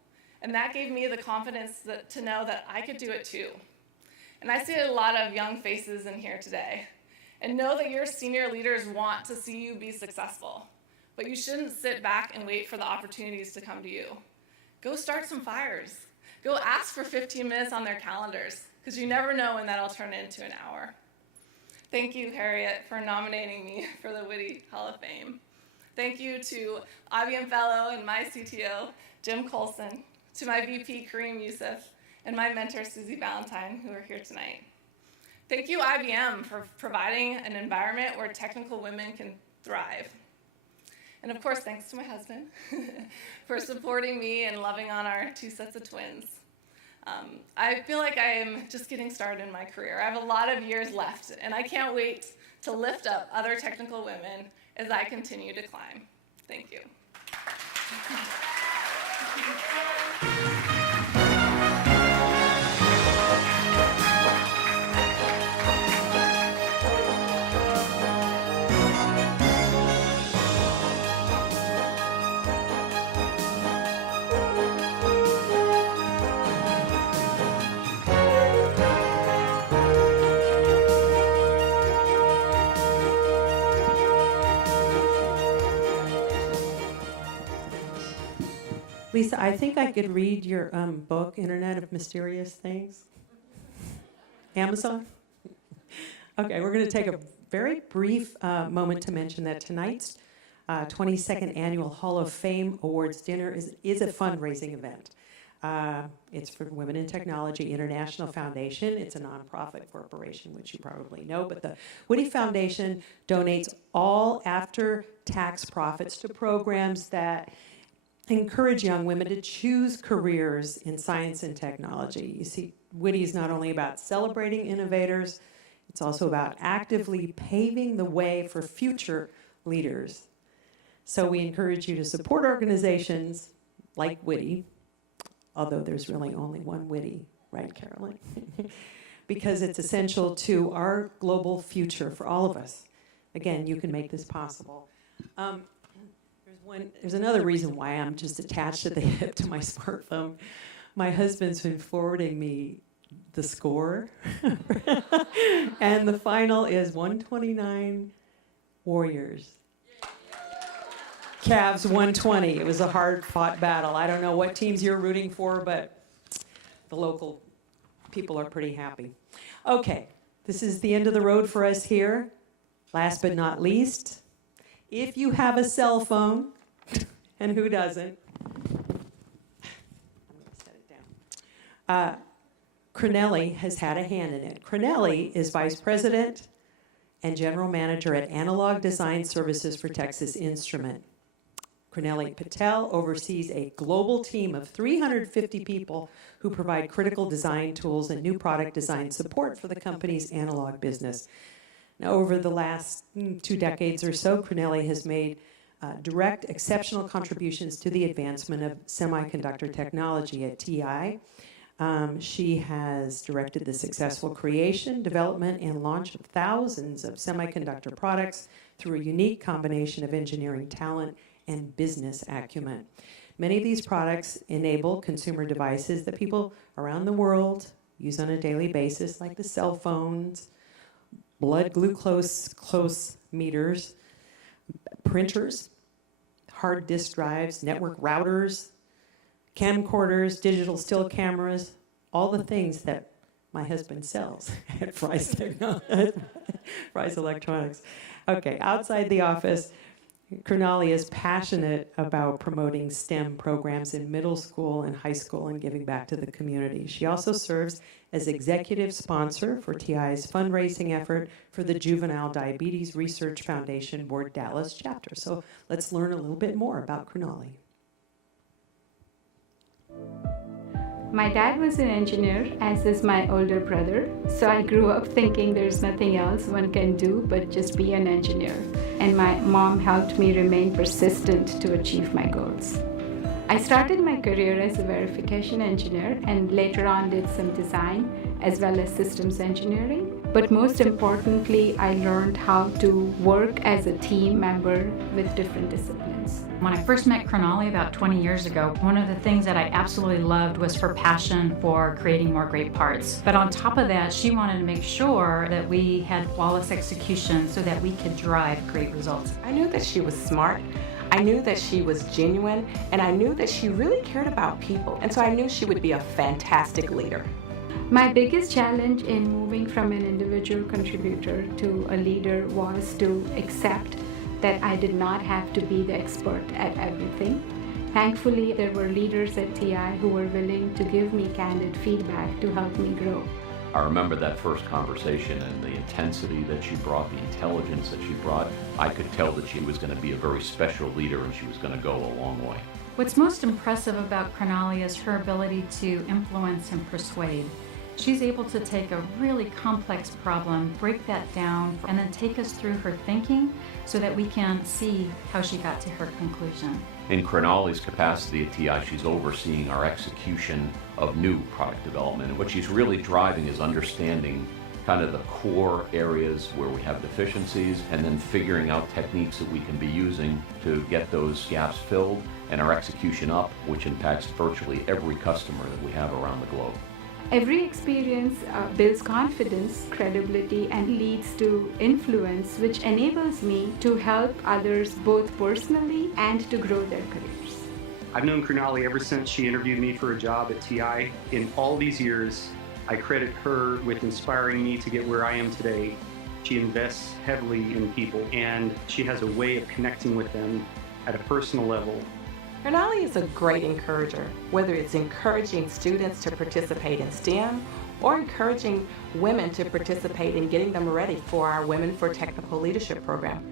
And that gave me the confidence to know that I could do it too. And I see a lot of young faces in here today. And know that your senior leaders want to see you be successful. But you shouldn't sit back and wait for the opportunities to come to you. Go start some fires. Go ask for 15 minutes on their calendars, because you never know when that'll turn into an hour. Thank you, Harriet, for nominating me for the WITI Hall of Fame. Thank you to IBM Fellow and my CTO, Jim Nicholson, to my VP, Kareem Youssef, and my mentor, Susie Valentine, who are here tonight. Thank you, IBM, for providing an environment where technical women can thrive. And of course, thanks to my husband for supporting me and loving on our 2 sets of twins. I feel like I am just getting started in my career. I have a lot of years left, and I can't wait to lift up other technical women as I continue to climb. Thank you. Lisa, I think I could read your book, Internet of Mysterious Things. Amazon? Okay, we're going to take a very brief moment to mention that tonight's 22nd Annual Hall of Fame Awards dinner is a fundraising event. It's for Women in Technology International Foundation. It's a nonprofit corporation, which you probably know, but the WITI Foundation donates all after-tax profits to programs that encourage young women to choose careers in science and technology. You see, WITI is not only about celebrating innovators, it's also about actively paving the way for future leaders. So we encourage you to support organizations like WITI, although there's really only one WITI, right, Carolyn? Because it's essential to our global future for all of us. Again, you can make this possible. There's another reason why I'm just attached to the hip to my smartphone. My husband's been forwarding me the score. And the final is 129 Warriors. Cavs 120. It was a hard-fought battle. I don't know what teams you're rooting for, but the local people are pretty happy. Okay, this is the end of the road for us here. Last but not least, if you have a cell phone, and who doesn't? I'm going to set it down. Krunali has had a hand in it. Krunali is Vice President and General Manager at Analog Design Services for Texas Instrument. Konali Patel oversees a global team of 350 people who provide critical design tools and new product design support for the company's analog business. Now, over the last 2 decades or so, Krunali has made direct, exceptional contributions to the advancement of semiconductor technology at TI. She has directed the successful creation, development, and launch of thousands of semiconductor products through a unique combination of engineering talent and business acumen. Many of these products enable consumer devices that people around the world use on a daily basis, like the cell phones, blood glucose meters, printers, hard disk drives, network routers, camcorders, digital still cameras, all the things that my husband sells at Fry's Electronics. Okay, outside the office, Krunali is passionate about promoting STEM programs in middle school and high school and giving back to the community. She also serves as executive sponsor for TI's fundraising effort for the Juvenile Diabetes Research Foundation Board Dallas chapter. So let's learn a little bit more about Krunali. My dad was an engineer, as is my older brother, so I grew up thinking there's nothing else one can do but just be an engineer. And my mom helped me remain persistent to achieve my goals. I started my career as a verification engineer and later on did some design as well as systems engineering. But most importantly, I learned how to work as a team member with different disciplines. When I first met Krunali about 20 years ago, one of the things that I absolutely loved was her passion for creating more great parts. But on top of that, she wanted to make sure that we had flawless execution so that we could drive great results. I knew that she was smart. I knew that she was genuine, and I knew that she really cared about people. And so I knew she would be a fantastic leader. My biggest challenge in moving from an individual contributor to a leader was to accept that I did not have to be the expert at everything. Thankfully, there were leaders at TI who were willing to give me candid feedback to help me grow. I remember that first conversation and the intensity that she brought, the intelligence that she brought. I could tell that she was going to be a very special leader and she was going to go a long way. What's most impressive about Krunali is her ability to influence and persuade. She's able to take a really complex problem, break that down, and then take us through her thinking so that we can see how she got to her conclusion. In Krunali's capacity at TI, she's overseeing our execution of new product development. And what she's really driving is understanding kind of the core areas where we have deficiencies and then figuring out techniques that we can be using to get those gaps filled and our execution up, which impacts virtually every customer that we have around the globe. Every experience builds confidence, credibility, and leads to influence, which enables me to help others both personally and to grow their careers. I've known Krunali ever since she interviewed me for a job at TI. In all these years, I credit her with inspiring me to get where I am today. She invests heavily in people, and she has a way of connecting with them at a personal level. Konali is a great encourager, whether it's encouraging students to participate in STEM or encouraging women to participate in getting them ready for our Women for Technical Leadership program.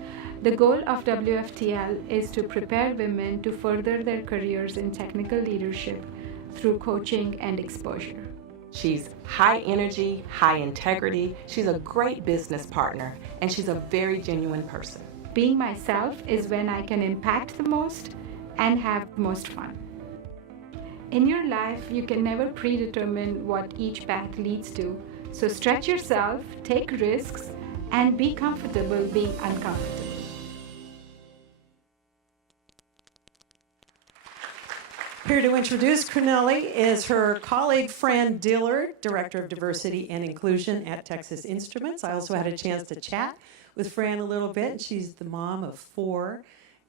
The goal of WFTL is to prepare women to further their careers in technical leadership through coaching and exposure. She's high energy, high integrity, she's a great business partner, and she's a very genuine person. Being myself is when I can impact the most and have the most fun. In your life, you can never predetermine what each path leads to, so stretch yourself, take risks, and be comfortable being uncomfortable. Here to introduce Krunali is her colleague Fran Dillard, Director of Diversity and Inclusion at Texas Instruments. I also had a chance to chat with Fran a little bit. She's the mom of 4,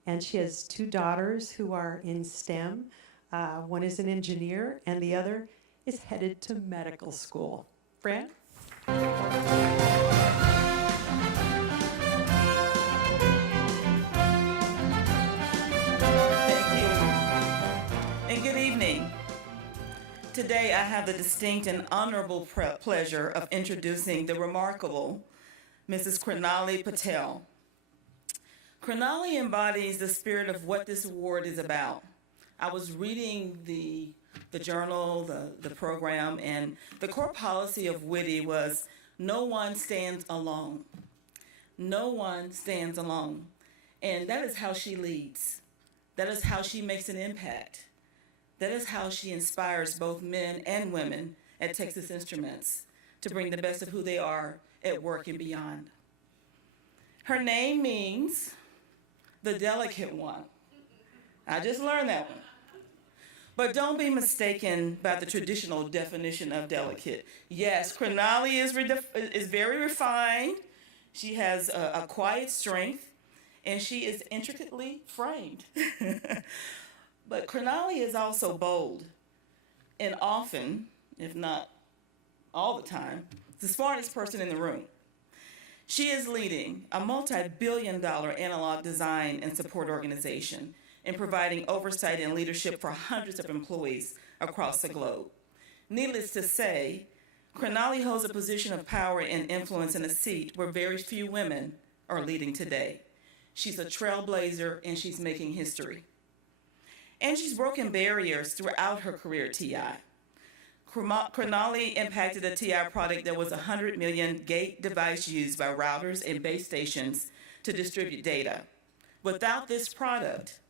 and she has 2 daughters who are in STEM. One is an engineer, and the other is headed to medical school. Fran? And good evening. Today I have the distinct and honorable pleasure of introducing the remarkable Mrs. Konali Patel. Krunali embodies the spirit of what this award is about. I was reading the journal, the program, and the core policy of WITI was no one stands alone. No one stands alone. And that is how she leads. That is how she makes an impact. That is how she inspires both men and women at Texas Instruments to bring the best of who they are at work and beyond. Her name means the delicate one. I just learned that one. But don't be mistaken by the traditional definition of delicate. Yes, Krunali is very refined. She has a quiet strength, and she is intricately framed. But Krunali is also bold, and often, if not all the time, the smartest person in the room. She is leading a multi-billion-dollar analog design and support organization and providing oversight and leadership for hundreds of employees across the globe. Needless to say, Krunali holds a position of power and influence in a seat where very few women are leading today. She's a trailblazer, and she's making history. And she's broken barriers throughout her career at TI. Krunali impacted a TI product that was 100 million gate device used by routers and base stations to distribute data. Without this product,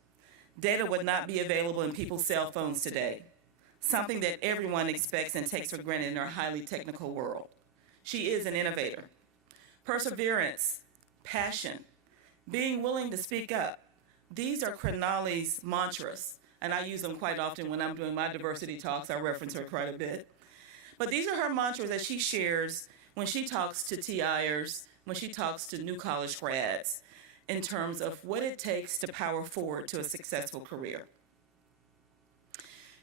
data would not be available in people's cell phones today, something that everyone expects and takes for granted in our highly technical world. She is an innovator. Perseverance, passion, being willing to speak up, these are Krunali's mantras, and I use them quite often when I'm doing my diversity talks. I reference her quite a bit. But these are her mantras that she shares when she talks to TIers, when she talks to new college grads, in terms of what it takes to power forward to a successful career.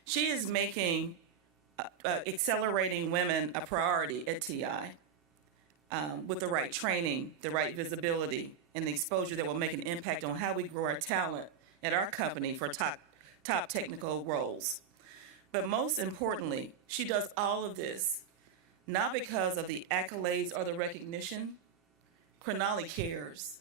She is making accelerating women a priority at TI with the right training, the right visibility, and the exposure that will make an impact on how we grow our talent at our company for top technical roles. But most importantly, she does all of this not because of the accolades or the recognition. Krunali cares,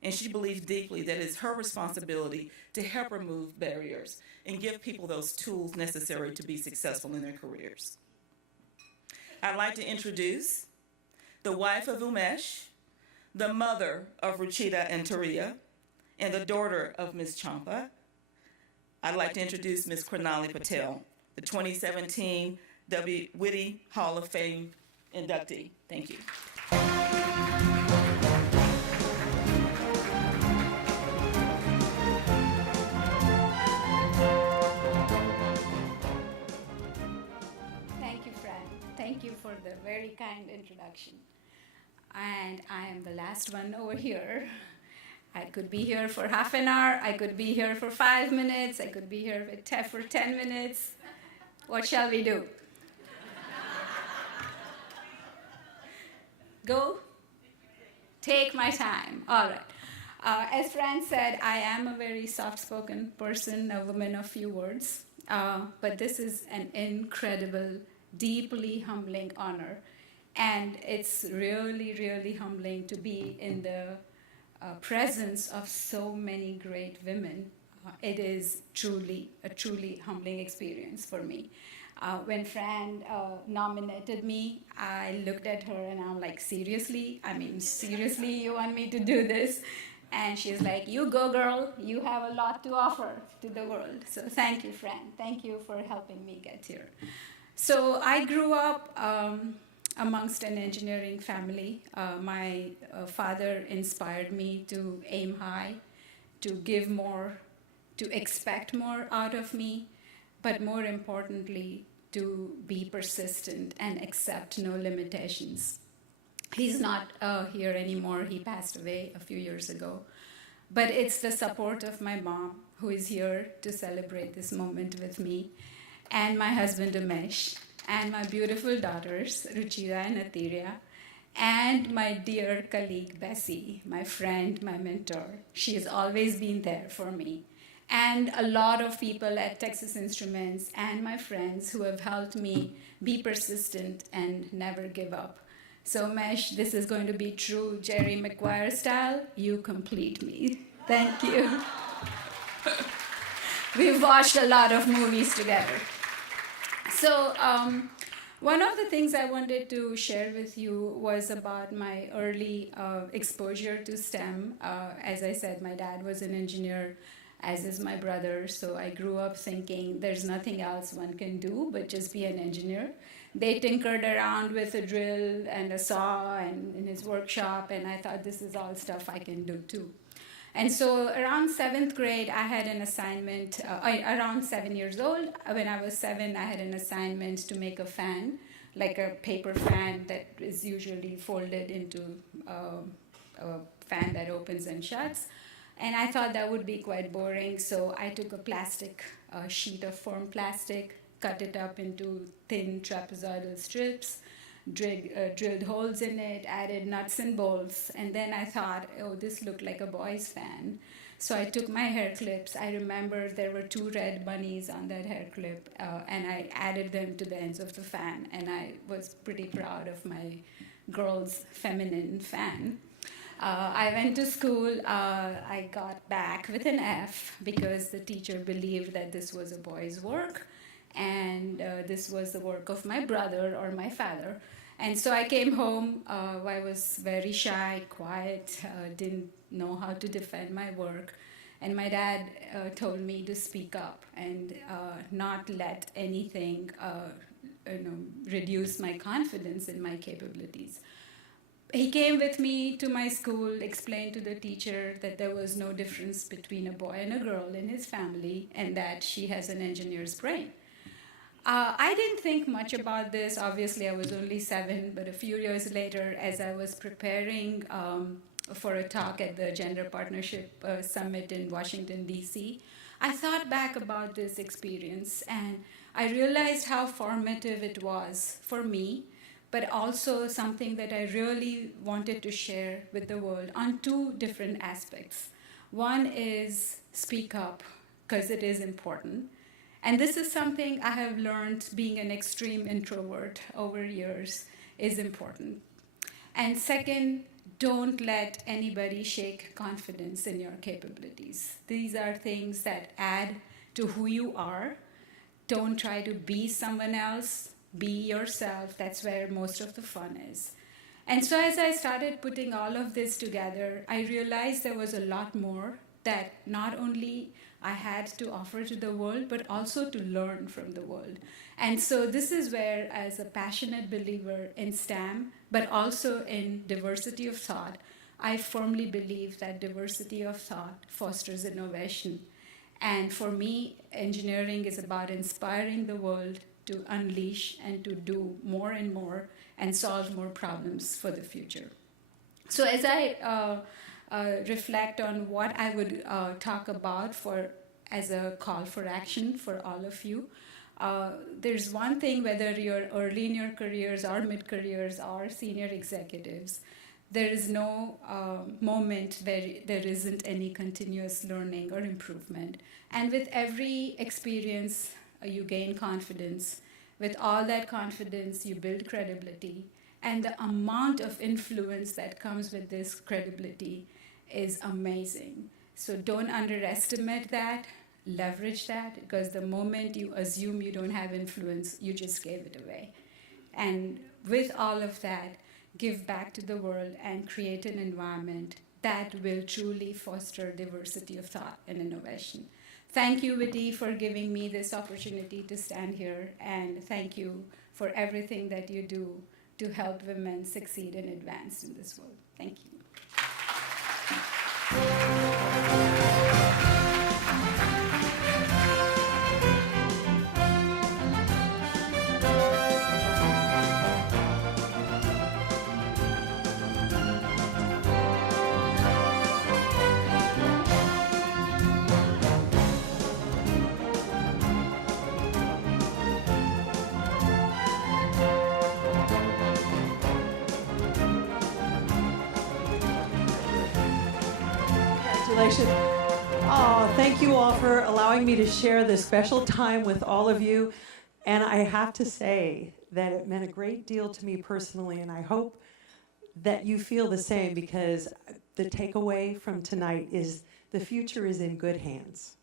and she believes deeply that it's her responsibility to help remove barriers and give people those tools necessary to be successful in their careers. I'd like to introduce the wife of Umesh, the mother of Ruchita and Turiya, and the daughter of Ms. Champa. I'd like to introduce Ms. Krunali Patel, the 2017 WITI Hall of Fame inductee. Thank you. Thank you, Fran. Thank you for the very kind introduction. And I am the last one over here. I could be here for half an hour, I could be here for 5 minutes, I could be here for 10 minutes. What shall we do? Go? Take my time. All right. As Fran said, I am a very soft-spoken person, a woman of few words. But this is an incredible, deeply humbling honor. And it's really, really humbling to be in the presence of so many great women. It is a truly humbling experience for me. When Fran nominated me, I looked at her and I'm like, seriously? I mean, seriously, you want me to do this? And she's like, you go, girl. You have a lot to offer to the world. So thank you, Fran. Thank you for helping me get here. So I grew up amongst an engineering family. My father inspired me to aim high, to give more, to expect more out of me, but more importantly, to be persistent and accept no limitations. He's not here anymore. He passed away a few years ago. But it's the support of my mom, who is here to celebrate this moment with me, and my husband, Umesh, and my beautiful daughters, Ruchira and Atirya, and my dear colleague, Bessie, my friend, my mentor. She has always been there for me. And a lot of people at Texas Instruments and my friends who have helped me be persistent and never give up. So Mesh, this is going to be true Jerry Maguire style. You complete me. Thank you. We've watched a lot of movies together. So one of the things I wanted to share with you was about my early exposure to STEM. As I said, my dad was an engineer, as is my brother. So I grew up thinking there's nothing else one can do but just be an engineer. They tinkered around with a drill and a saw and in his workshop, and I thought this is all stuff I can do too. And so around 7th grade, I had an assignment, around 7 years old. When I was 7, I had an assignment to make a fan, like a paper fan that is usually folded into a fan that opens and shuts. And I thought that would be quite boring, so I took a plastic sheet of foam plastic, cut it up into thin trapezoidal strips, drilled holes in it, added nuts and bolts, and then I thought, oh, this looked like a boy's fan. So I took my hair clips. I remember there were 2 red bunnies on that hair clip, and I added them to the ends of the fan, and I was pretty proud of my girl's feminine fan. I went to school. I got back with an F because the teacher believed that this was a boy's work, and this was the work of my brother or my father. And so I came home. I was very shy, quiet, didn't know how to defend my work. And my dad told me to speak up and not let anything reduce my confidence in my capabilities. He came with me to my school, explained to the teacher that there was no difference between a boy and a girl in his family, and that she has an engineer's brain. I didn't think much about this. Obviously, I was only 7, but a few years later, as I was preparing for a talk at the Gender Partnership Summit in Washington, D.C., I thought back about this experience, and I realized how formative it was for me, but also something that I really wanted to share with the world on 2 different aspects. One is speak up, because it is important. And this is something I have learned being an extreme introvert over years is important. And second, don't let anybody shake confidence in your capabilities. These are things that add to who you are. Don't try to be someone else. Be yourself. That's where most of the fun is. And so as I started putting all of this together, I realized there was a lot more that not only I had to offer to the world, but also to learn from the world. And so this is where, as a passionate believer in STEM, but also in diversity of thought, I firmly believe that diversity of thought fosters innovation. And for me, engineering is about inspiring the world to unleash and to do more and more and solve more problems for the future. So as I reflect on what I would talk about as a call for action for all of you. There's one thing, whether you're early in your careers or mid-careers or senior executives, there is no moment where there isn't any continuous learning or improvement. And with every experience, you gain confidence. With all that confidence, you build credibility. And the amount of influence that comes with this credibility is amazing. So don't underestimate that. Leverage that, because the moment you assume you don't have influence, you just gave it away. And with all of that, give back to the world and create an environment that will truly foster diversity of thought and innovation. Thank you, WITI, for giving me this opportunity to stand here, and thank you for everything that you do to help women succeed and advance in this world. Thank you. Congratulations. Oh, thank you all for allowing me to share this special time with all of you. And I have to say that it meant a great deal to me personally, and I hope that you feel the same, because the takeaway from tonight is the future is in good hands.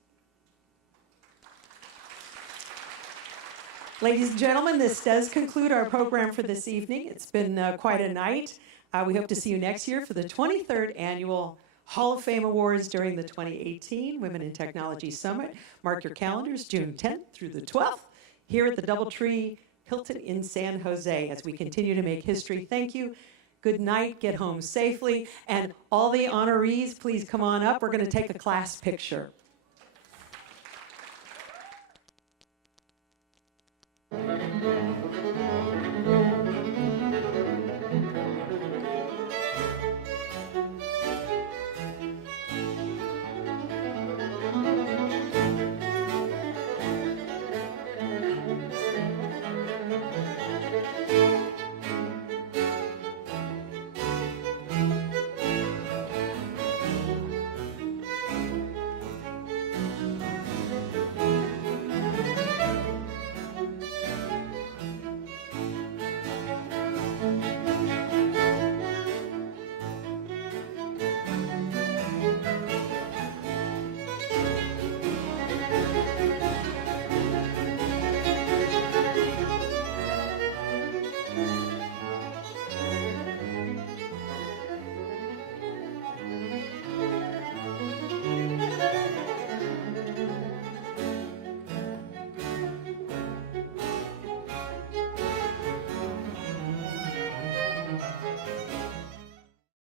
Ladies and gentlemen, this does conclude our program for this evening. It's been quite a night. We hope to see you next year for the 23rd Annual Hall of Fame Awards during the 2018 Women in Technology Summit. Mark your calendars, June 10th through the 12th, here at the DoubleTree Hilton in San Jose, as we continue to make history. Thank you. Good night. Get home safely. And all the honorees, please come on up. We're going to take a class picture.